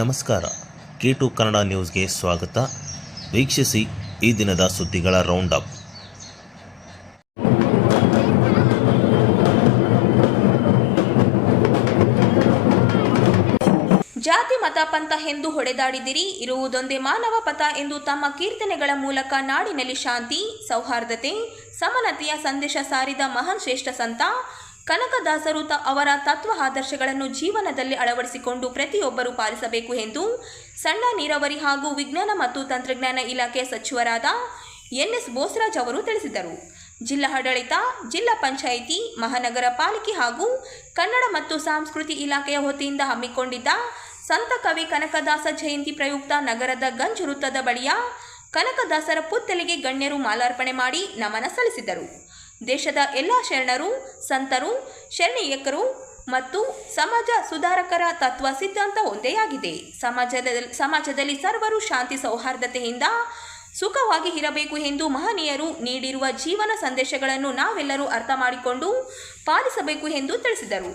ನಮಸ್ಕಾರ. K2 ಕನ್ನಡ ನ್ಯೂಸ್ಗೆ ಸ್ವಾಗತ. ವೀಕ್ಷಿಸಿ ಈ ದಿನದ ಸುದ್ದಿಗಳ ರೌಂಡ್ ಅಪ್. ಜಾತಿ ಮತ ಪಂಥ ಎಂದು ಹೊಡೆದಾಡಿದಿರಿ, ಇರುವುದೊಂದೇ ಮಾನವ ಪಥ ಎಂದು ತಮ್ಮ ಕೀರ್ತನೆಗಳ ಮೂಲಕ ನಾಡಿನಲ್ಲಿ ಶಾಂತಿ, ಸೌಹಾರ್ದತೆ, ಸಮಾನತೆಯ ಸಂದೇಶ ಸಾರಿದ ಮಹಾನ್ ಶ್ರೇಷ್ಠ ಸಂತ ಕನಕದಾಸರು ಅವರ ತತ್ವ ಆದರ್ಶಗಳನ್ನು ಜೀವನದಲ್ಲಿ ಅಳವಡಿಸಿಕೊಂಡು ಪ್ರತಿಯೊಬ್ಬರೂ ಪಾಲಿಸಬೇಕು ಎಂದು ಸಣ್ಣ ನೀರಾವರಿ ಹಾಗೂ ವಿಜ್ಞಾನ ಮತ್ತು ತಂತ್ರಜ್ಞಾನ ಇಲಾಖೆ ಸಚಿವರಾದ NS ಬೋಸರಾಜ್ ಅವರು ತಿಳಿಸಿದರು. ಜಿಲ್ಲಾಡಳಿತ, ಜಿಲ್ಲಾ ಪಂಚಾಯಿತಿ, ಮಹಾನಗರ ಪಾಲಿಕೆ ಹಾಗೂ ಕನ್ನಡ ಮತ್ತು ಸಂಸ್ಕೃತಿ ಇಲಾಖೆಯ ವತಿಯಿಂದ ಹಮ್ಮಿಕೊಂಡಿದ್ದ ಸಂತ ಕವಿ ಕನಕದಾಸ ಜಯಂತಿ ಪ್ರಯುಕ್ತ ನಗರದ ಗಂಜ್ ವೃತ್ತದ ಬಳಿಯ ಕನಕದಾಸರ ಪುತ್ಥಳಿಗೆ ಗಣ್ಯರು ಮಾಲಾರ್ಪಣೆ ಮಾಡಿ ನಮನ ಸಲ್ಲಿಸಿದರು. ದೇಶದ ಎಲ್ಲ ಶರಣರು, ಸಂತರು, ಶರಣೀಯಕರು ಮತ್ತು ಸಮಾಜ ಸುಧಾರಕರ ತತ್ವ ಸಿದ್ಧಾಂತ ಒಂದೇ ಆಗಿದೆ. ಸಮಾಜದಲ್ಲಿ ಸರ್ವರು ಶಾಂತಿ ಸೌಹಾರ್ದತೆಯಿಂದ ಸುಖವಾಗಿ ಇರಬೇಕು ಎಂದು ಮಹನೀಯರು ನೀಡಿರುವ ಜೀವನ ಸಂದೇಶಗಳನ್ನು ನಾವೆಲ್ಲರೂ ಅರ್ಥ ಮಾಡಿಕೊಂಡು ಪಾಲಿಸಬೇಕು ಎಂದು ತಿಳಿಸಿದರು.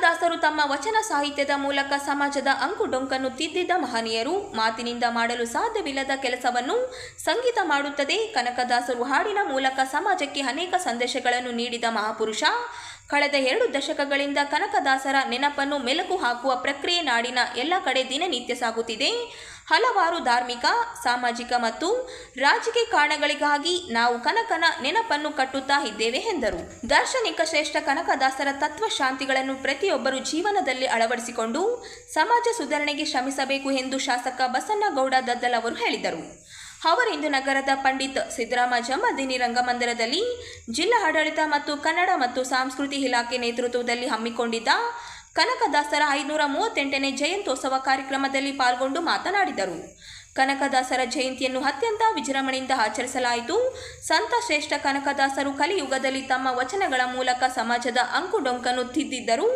ಕನಕದಾಸರು ತಮ್ಮ ವಚನ ಸಾಹಿತ್ಯದ ಮೂಲಕ ಸಮಾಜದ ಅಂಕುಡೊಂಕನ್ನು ತಿದ್ದಿದ್ದ ಮಹನೀಯರು. ಮಾತಿನಿಂದ ಮಾಡಲು ಸಾಧ್ಯವಿಲ್ಲದ ಕೆಲಸವನ್ನು ಸಂಗೀತ ಮಾಡುತ್ತದೆ. ಕನಕದಾಸರು ಹಾಡಿನ ಮೂಲಕ ಸಮಾಜಕ್ಕೆ ಅನೇಕ ಸಂದೇಶಗಳನ್ನು ನೀಡಿದ ಮಹಾಪುರುಷ. ಕಳೆದ 2 ದಶಕಗಳಿಂದ ಕನಕದಾಸರ ನೆನಪನ್ನು ಮೆಲುಕು ಹಾಕುವ ಪ್ರಕ್ರಿಯೆ ನಾಡಿನ ಎಲ್ಲ ಕಡೆ ದಿನನಿತ್ಯ ಸಾಗುತ್ತಿದೆ. ಹಲವಾರು ಧಾರ್ಮಿಕ, ಸಾಮಾಜಿಕ ಮತ್ತು ರಾಜಕೀಯ ಕಾರಣಗಳಿಗಾಗಿ ನಾವು ಕನಕನ ನೆನಪನ್ನು ಕಟ್ಟುತ್ತಾ ಇದ್ದೇವೆ ಎಂದರು. ದಾರ್ಶನಿಕ ಶ್ರೇಷ್ಠ ಕನಕದಾಸರ ತತ್ವಶಾಂತಿಗಳನ್ನು ಪ್ರತಿಯೊಬ್ಬರು ಜೀವನದಲ್ಲಿ ಅಳವಡಿಸಿಕೊಂಡು ಸಮಾಜ ಸುಧಾರಣೆಗೆ ಶ್ರಮಿಸಬೇಕು ಎಂದು ಶಾಸಕ ಬಸನಗೌಡ ದದ್ದಲ್ ಅವರು ಹೇಳಿದರು. ಅವರಿಂದು ನಗರದ ಪಂಡಿತ್ ಸಿದ್ದರಾಮ ಜಮದಿನಿ ರಂಗಮಂದಿರದಲ್ಲಿ ಜಿಲ್ಲಾ ಆಡಳಿತ ಮತ್ತು ಕನ್ನಡ ಮತ್ತು ಸಂಸ್ಕೃತಿ ಇಲಾಖೆ ನೇತೃತ್ವದಲ್ಲಿ ಹಮ್ಮಿಕೊಂಡಿದ್ದ ಕನಕದಾಸರ 538ನೇ ಜಯಂತ್ಯೋತ್ಸವ ಕಾರ್ಯಕ್ರಮದಲ್ಲಿ ಪಾಲ್ಗೊಂಡು ಮಾತನಾಡಿದರು. ಕನಕದಾಸರ ಜಯಂತಿಯನ್ನು ಅತ್ಯಂತ ವಿಜೃಂಭಣೆಯಿಂದ ಆಚರಿಸಲಾಯಿತು. ಸಂತ ಶ್ರೇಷ್ಠ ಕನಕದಾಸರು ಕಲಿಯುಗದಲ್ಲಿ ತಮ್ಮ ವಚನಗಳ ಮೂಲಕ ಸಮಾಜದ ಅಂಕುಡೊಂಕನ್ನು ತಿದ್ದಿದ್ದರು.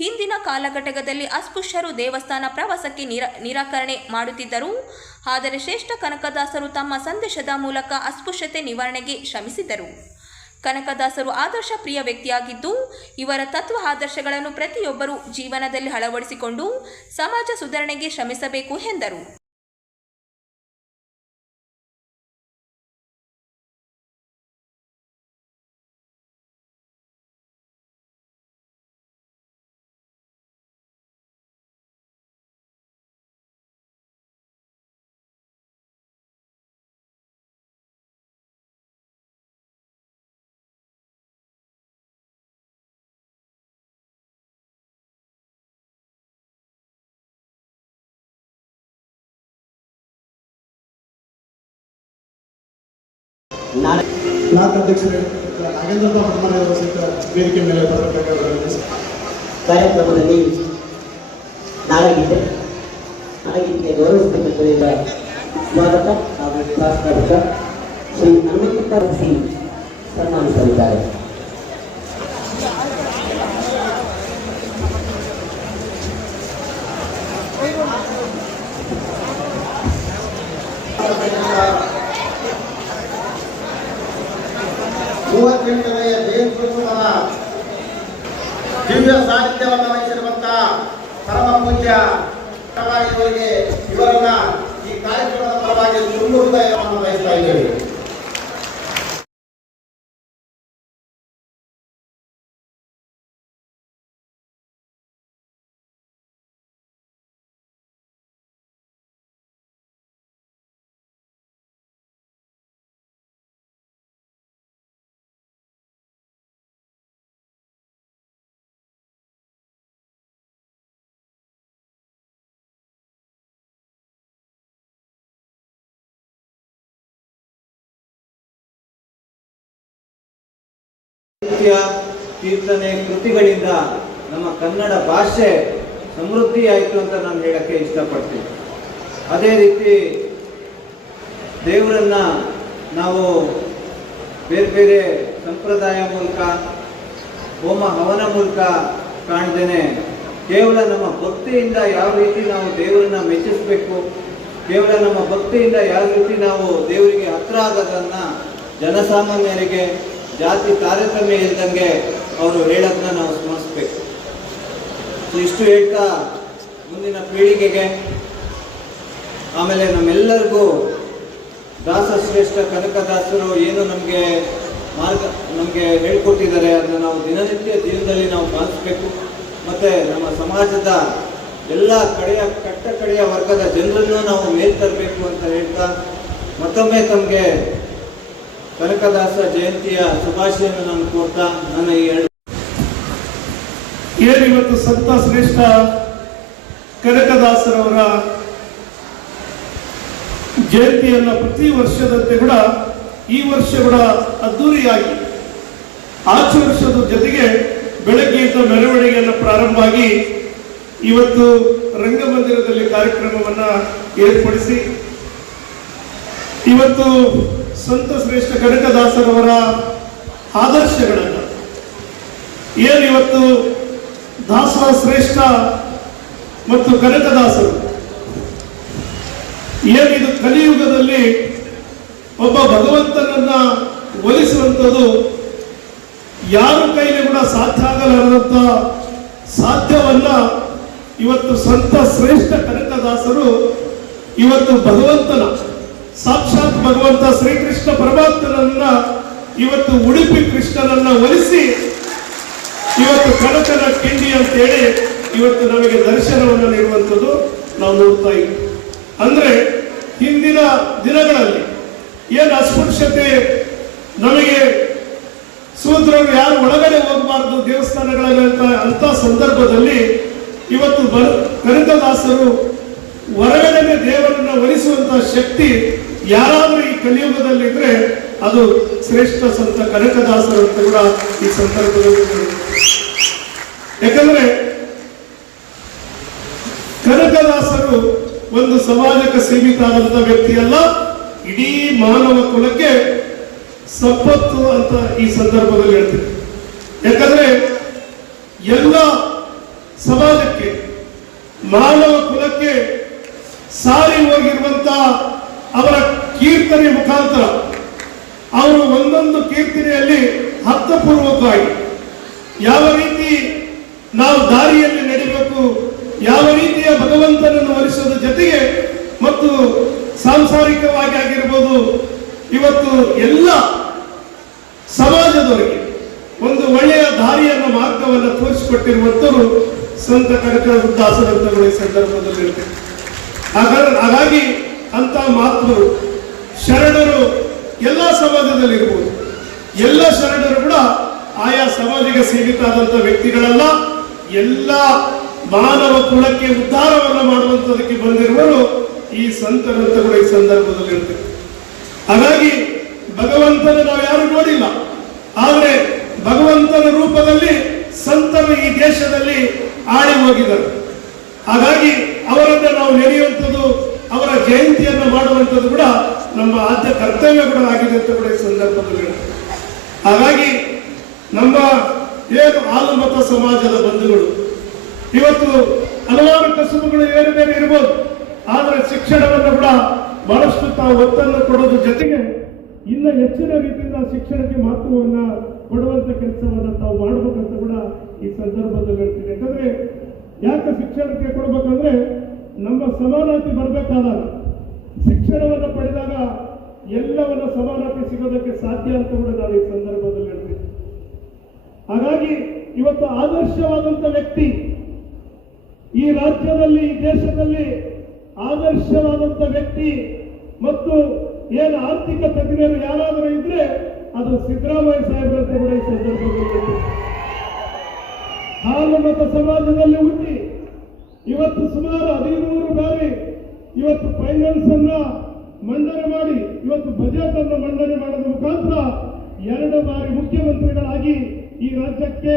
ಹಿಂದಿನ ಕಾಲಘಟ್ಟದಲ್ಲಿ ಅಸ್ಪೃಶ್ಯರು ದೇವಸ್ಥಾನ ಪ್ರವಾಸಕ್ಕೆ ನಿರಾಕರಣೆ ಮಾಡುತ್ತಿದ್ದರು. ಆದರೆ ಶ್ರೇಷ್ಠ ಕನಕದಾಸರು ತಮ್ಮ ಸಂದೇಶದ ಮೂಲಕ ಅಸ್ಪೃಶ್ಯತೆ ನಿವಾರಣೆಗೆ ಶ್ರಮಿಸಿದರು. ಕನಕದಾಸರು ಆದರ್ಶ ಪ್ರಿಯ ವ್ಯಕ್ತಿಯಾಗಿದ್ದು, ಇವರ ತತ್ವ ಆದರ್ಶಗಳನ್ನು ಪ್ರತಿಯೊಬ್ಬರು ಜೀವನದಲ್ಲಿ ಅಳವಡಿಸಿಕೊಂಡು ಸಮಾಜ ಸುಧಾರಣೆಗೆ ಶ್ರಮಿಸಬೇಕು ಎಂದರು. ಬ್ಲಾಕ್ ಅಧ್ಯಕ್ಷರು ನಾಗೇಂದ್ರಪ್ಪ ಪರಮಾನವರ ಸಹಿತ ವೇದಿಕೆ ಮೇಲೆ ಬರಬೇಕಾದ ಕಾರ್ಯಕ್ರಮದಲ್ಲಿ ನಾಡಗೀತೆ ಗೌರವಿಸಬೇಕೆಂಬುದರಿಂದ ಸ್ವಾಗತ ಹಾಗೂ ಪ್ರಾಸ್ತಾವಿಕ ಶ್ರೀ ಹನುಮಂತ ಸಿಂಗ್ ಸನ್ಮಾನಿಸಲಿದ್ದಾರೆ. ದಿವ್ಯ ಸಾಹಿತ್ಯವನ್ನು ವಹಿಸಿರುವಂತಹ ಪರಮ ಪೂಜ್ಯ ಇವರಿಗೆ ಇವರನ್ನ ಈ ಕಾರ್ಯಕ್ರಮದ ಪರವಾಗಿ ತುಂಬು ಹೃದಯವನ್ನು ವಹಿಸ್ತಾ ಇದ್ದೇವೆ. ಕೀರ್ತನೆ ಕೃತಿಗಳಿಂದ ನಮ್ಮ ಕನ್ನಡ ಭಾಷೆ ಸಮೃದ್ಧಿಯಾಯಿತು ಅಂತ ನಾನು ಹೇಳಕ್ಕೆ ಇಷ್ಟಪಡ್ತೀನಿ. ಅದೇ ರೀತಿ ದೇವರನ್ನ ನಾವು ಬೇರೆ ಬೇರೆ ಸಂಪ್ರದಾಯ ಮೂಲಕ ಹೋಮ ಹವನ ಮೂಲಕ ಕಾಣ್ದೇನೆ ಕೇವಲ ನಮ್ಮ ಭಕ್ತಿಯಿಂದ ಯಾವ ರೀತಿ ನಾವು ದೇವರನ್ನ ಮೆಚ್ಚಿಸಬೇಕು, ಕೇವಲ ನಮ್ಮ ಭಕ್ತಿಯಿಂದ ಯಾವ ರೀತಿ ನಾವು ದೇವರಿಗೆ ಹತ್ರ ಆಗೋದನ್ನ ಜನಸಾಮಾನ್ಯರಿಗೆ ಜಾತಿ ತಾರತಮ್ಯ ಇಲ್ದಂಗೆ ಅವರು ಹೇಳೋದನ್ನ ನಾವು ಸ್ಮರಿಸಬೇಕು. ಇಷ್ಟು ಹೇಳ್ತಾ ಮುಂದಿನ ಪೀಳಿಗೆಗೆ ಆಮೇಲೆ ನಮ್ಮೆಲ್ಲರಿಗೂ ದಾಸಶ್ರೇಷ್ಠ ಕನಕದಾಸರು ಏನು ನಮಗೆ ಹೇಳ್ಕೊಟ್ಟಿದ್ದಾರೆ ಅದನ್ನ ನಾವು ದಿನನಿತ್ಯ ಜೀವನದಲ್ಲಿ ನಾವು ಪಾಲಿಸಬೇಕು. ಮತ್ತು ನಮ್ಮ ಸಮಾಜದ ಎಲ್ಲ ಕಡೆಯ ವರ್ಗದ ಜನರನ್ನು ನಾವು ಮೇಲ್ತರಬೇಕು ಅಂತ ಹೇಳ್ತಾ ಮತ್ತೊಮ್ಮೆ ತಮಗೆ ಕನಕದಾಸ ಜಯಂತಿಯ ಶುಭಾಶಯನ್ನು ನಾನು ಕೋರ್ತಾ ನನ್ನ ಇವತ್ತು ಸಂತ ಶ್ರೇಷ್ಠ ಕನಕದಾಸರವರ ಜಯಂತಿಯನ್ನ ಪ್ರತಿ ವರ್ಷದಂತೆ ಕೂಡ ಈ ವರ್ಷ ಕೂಡ ಅದ್ದೂರಿಯಾಗಿ ಆಚರಿಸೋದ್ರ ಜೊತೆಗೆ ಬೆಳಗ್ಗೆಯಿಂದ ಮೆರವಣಿಗೆಯನ್ನು ಪ್ರಾರಂಭ ಆಗಿ ಇವತ್ತು ರಂಗಮಂದಿರದಲ್ಲಿ ಕಾರ್ಯಕ್ರಮವನ್ನ ಏರ್ಪಡಿಸಿ ಇವತ್ತು ಸಂತ ಶ್ರೇಷ್ಠ ಕನಕದಾಸರವರ ಆದರ್ಶಗಳನ್ನು ಇವತ್ತು ದಾಸ ಶ್ರೇಷ್ಠ ಮತ್ತು ಕನಕದಾಸರು ಇದು ಕಲಿಯುಗದಲ್ಲಿ ಒಬ್ಬ ಭಗವಂತನನ್ನ ಒಲಿಸುವಂಥದ್ದು ಯಾರ ಕೈಲಿ ಕೂಡ ಸಾಧ್ಯ ಆಗಲಾರದಂತ ಸಾಧ್ಯವನ್ನ ಇವತ್ತು ಸಂತ ಶ್ರೇಷ್ಠ ಕನಕದಾಸರು ಇವತ್ತು ಭಗವಂತನ ಸಾಕ್ಷಾತ್ ಭಗವಂತ ಶ್ರೀಕೃಷ್ಣ ಪರಮಾತ್ಮನನ್ನ ಇವತ್ತು ಉಡುಪಿ ಕೃಷ್ಣನನ್ನ ಒಲಿಸಿ ಇವತ್ತು ಕನಕನ ಕಿಂಡಿ ಅಂತೇಳಿ ಇವತ್ತು ನಮಗೆ ದರ್ಶನವನ್ನು ನೀಡುವಂಥದ್ದು ನಾವು ನೋಡ್ತಾ ಇದ್ದೀವಿ. ಅಂದ್ರೆ ಹಿಂದಿನ ದಿನಗಳಲ್ಲಿ ಏನು ಅಸ್ಪೃಶ್ಯತೆ, ನಮಗೆ ಶೂದ್ರರು ಯಾರು ಒಳಗಡೆ ಹೋಗಬಾರದು ದೇವಸ್ಥಾನಗಳಂತ ಅಂತ ಸಂದರ್ಭದಲ್ಲಿ ಇವತ್ತು ಕನಕದಾಸರು ಹೊರಗಡೆ ದೇವರನ್ನ ಒಲಿಸುವಂತಹ ಶಕ್ತಿ ಯಾರಾದರೂ ಈ ಕಲಿಯುಗದಲ್ಲಿದ್ರೆ ಅದು ಶ್ರೇಷ್ಠ ಸಂತ ಕನಕದಾಸರು ಅಂತ ಕೂಡ ಈ ಸಂದರ್ಭದಲ್ಲಿ. ಯಾಕಂದ್ರೆ ಕನಕದಾಸರು ಒಂದು ಸಮಾಜಕ್ಕೆ ಸೀಮಿತ ಆದಂತ ವ್ಯಕ್ತಿ ಅಲ್ಲ, ಇಡೀ ಮಾನವ ಕುಲಕ್ಕೆ ಸಂಪತ್ತು ಅಂತ ಈ ಸಂದರ್ಭದಲ್ಲಿ ಹೇಳ್ತೀವಿ. ಯಾಕಂದ್ರೆ ಎಲ್ಲ ಸಮಾಜಕ್ಕೆ ಮಾನವ ಕುಲಕ್ಕೆ ಸಾರಿ ಹೋಗಿರುವಂತ ಅವರ ಕೀರ್ತನೆ ಮುಖಾಂತರ ಅವರು ಒಂದೊಂದು ಕೀರ್ತನೆಯಲ್ಲಿ ಅರ್ಥಪೂರ್ವಕವಾಗಿ ಯಾವ ರೀತಿ ನಾವು ದಾರಿಯಲ್ಲಿ ನಡಿಬೇಕು, ಯಾವ ರೀತಿಯ ಭಗವಂತನನ್ನು ಒಲಿಸೋದ್ರ ಜೊತೆಗೆ ಮತ್ತು ಸಾಂಸಾರಿಕವಾಗಿ ಆಗಿರ್ಬೋದು, ಇವತ್ತು ಎಲ್ಲ ಸಮಾಜದವರಿಗೆ ಒಂದು ಒಳ್ಳೆಯ ದಾರಿಯನ್ನು ಮಾರ್ಗವನ್ನು ತೋರಿಸಿಕೊಟ್ಟಿರುವಂತರು ಸಂತ ಕನಕದಾಸರಂತ ಈ ಸಂದರ್ಭದಲ್ಲಿ ಇರ್ತೇವೆ. ಹಾಗಾಗಿ ಅಂತ ಮಹಾತ್ಮರು ಶರಣರು ಎಲ್ಲ ಸಮಾಜದಲ್ಲಿ ಇರ್ಬೋದು. ಎಲ್ಲ ಶರಣರು ಕೂಡ ಆಯಾ ಸಮಾಜಕ್ಕೆ ಸೀಮಿತ ಆದಂತ ವ್ಯಕ್ತಿಗಳಲ್ಲ, ಎಲ್ಲ ಮಾನವ ಕುಲಕ್ಕೆ ಉದ್ಧಾರವನ್ನು ಮಾಡುವಂತದಕ್ಕೆ ಬಂದಿರುವರು ಈ ಸಂತರಂತ ಕೂಡ ಈ ಸಂದರ್ಭದಲ್ಲಿ ಇರ್ತೇವೆ. ಹಾಗಾಗಿ ಭಗವಂತನ ನಾವು ಯಾರು ನೋಡಿಲ್ಲ, ಆದರೆ ಭಗವಂತನ ರೂಪದಲ್ಲಿ ಸಂತರು ಈ ದೇಶದಲ್ಲಿ ಆಡಿ ಹೋಗಿದ್ದಾರೆ. ಹಾಗಾಗಿ ಅವರನ್ನ ನಾವು ನೆನೆಯುವಂಥದ್ದು, ಅವರ ಜಯಂತಿಯನ್ನು ಮಾಡುವಂಥದ್ದು ಕೂಡ ನಮ್ಮ ಆದ್ಯ ಕರ್ತವ್ಯ ಕೂಡ ಆಗಿದೆ ಅಂತ ಕೂಡ ಈ ಸಂದರ್ಭದಲ್ಲಿ. ಹಾಗಾಗಿ ನಮ್ಮ ಏನು ಆಲಮತ ಸಮಾಜದ ಬಂಧುಗಳು ಇವತ್ತು ಹಲವಾರು ಕಸುಬುಗಳು ಬೇರೆ ಬೇರೆ ಇರ್ಬೋದು, ಆದರೆ ಶಿಕ್ಷಣವನ್ನು ಕೂಡ ಬಹಳಷ್ಟು ತಾವು ಒತ್ತನ್ನು ಕೊಡೋದ್ರ ಜೊತೆಗೆ ಇನ್ನು ಹೆಚ್ಚಿನ ರೀತಿಯಿಂದ ಶಿಕ್ಷಣಕ್ಕೆ ಮಹತ್ವವನ್ನು ಕೊಡುವಂತ ಕೆಲಸವನ್ನು ತಾವು ಮಾಡಬೇಕಂತ ಕೂಡ ಈ ಸಂದರ್ಭದಲ್ಲಿ ಹೇಳ್ತೀನಿ. ಯಾಕಂದ್ರೆ ಯಾಕೆ ಶಿಕ್ಷಣಕ್ಕೆ ಕೊಡ್ಬೇಕಂದ್ರೆ ನಮ್ಮ ಸಮಾನತೆ ಬರಬೇಕಾದಾಗ, ಶಿಕ್ಷಣವನ್ನು ಪಡೆದಾಗ ಎಲ್ಲವನ್ನ ಸಮಾನತೆ ಸಿಗೋದಕ್ಕೆ ಸಾಧ್ಯ ಅಂತ ಕೂಡ ನಾನು ಈ ಸಂದರ್ಭದಲ್ಲಿ ಹೇಳ್ತೀನಿ. ಹಾಗಾಗಿ ಇವತ್ತು ಆದರ್ಶವಾದಂತ ವ್ಯಕ್ತಿ ಈ ರಾಜ್ಯದಲ್ಲಿ, ಈ ದೇಶದಲ್ಲಿ ಆದರ್ಶವಾದಂತ ವ್ಯಕ್ತಿ ಮತ್ತು ಏನು ಆರ್ಥಿಕ ತಜ್ಞರು ಯಾರಾದರೂ ಇದ್ರೆ ಅದು ಸಿದ್ದರಾಮಯ್ಯ ಸಾಹೇಬ್ರಂತ ಕೂಡ ಈ ಸಂದರ್ಭದಲ್ಲಿ. ಹಾಲುಮತ ಸಮಾಜದಲ್ಲಿ ಹುಟ್ಟಿ ಇವತ್ತು ಸುಮಾರು 13 ಬಾರಿ ಇವತ್ತು ಫೈನಾನ್ಸ್ ಅನ್ನ ಮಂಡನೆ ಮಾಡಿ, ಇವತ್ತು ಬಜೆಟ್ ಅನ್ನು ಮಂಡನೆ ಮಾಡೋದ್ರ ಮುಖಾಂತರ 2 ಬಾರಿ ಮುಖ್ಯಮಂತ್ರಿಗಳಾಗಿ ಈ ರಾಜ್ಯಕ್ಕೆ,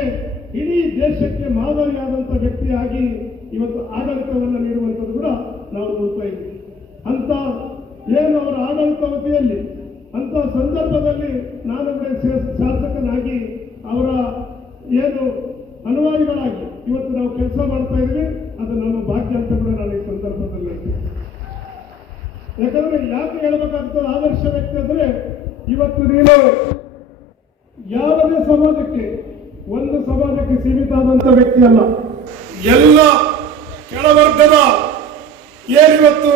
ಇಡೀ ದೇಶಕ್ಕೆ ಮಾದರಿಯಾದಂತ ವ್ಯಕ್ತಿಯಾಗಿ ಇವತ್ತು ಆಡಳಿತವನ್ನು ನೀಡುವಂಥದ್ದು ಕೂಡ ನಾವು ನೋಡ್ತಾ ಇದ್ದೀವಿ. ಅಂತ ಏನು ಅವರ ಆಡಳಿತಾವಧಿಯಲ್ಲಿ ಅಂತ ಸಂದರ್ಭದಲ್ಲಿ ನಾನು ಕೂಡ ಶಾಸಕನಾಗಿ ಅವರ ಏನು ಅನುಯಾಯಿಗಳಾಗಿ ಇವತ್ತು ನಾವು ಕೆಲಸ ಮಾಡ್ತಾ ಇದ್ದೀವಿ. ಅದು ನಮ್ಮ ಭಾಗ್ಯ ಅಂತ ಕೂಡ ನಾನು ಈ ಸಂದರ್ಭದಲ್ಲಿ ಹೇಳ್ತೀನಿ. ಯಾಕಂದ್ರೆ ಯಾಕೆ ಹೇಳ್ಬೇಕಾಗ್ತದೆ ಆದರ್ಶ ವ್ಯಕ್ತಿ ಅಂದ್ರೆ, ಇವತ್ತು ನೀನು ಯಾವುದೇ ಸಮಾಜಕ್ಕೆ, ಒಂದು ಸಮಾಜಕ್ಕೆ ಸೀಮಿತ ಆದಂತ ವ್ಯಕ್ತಿ ಅಲ್ಲ, ಎಲ್ಲ ಕೆಳವರ್ಗದ ಏನಿವತ್ತು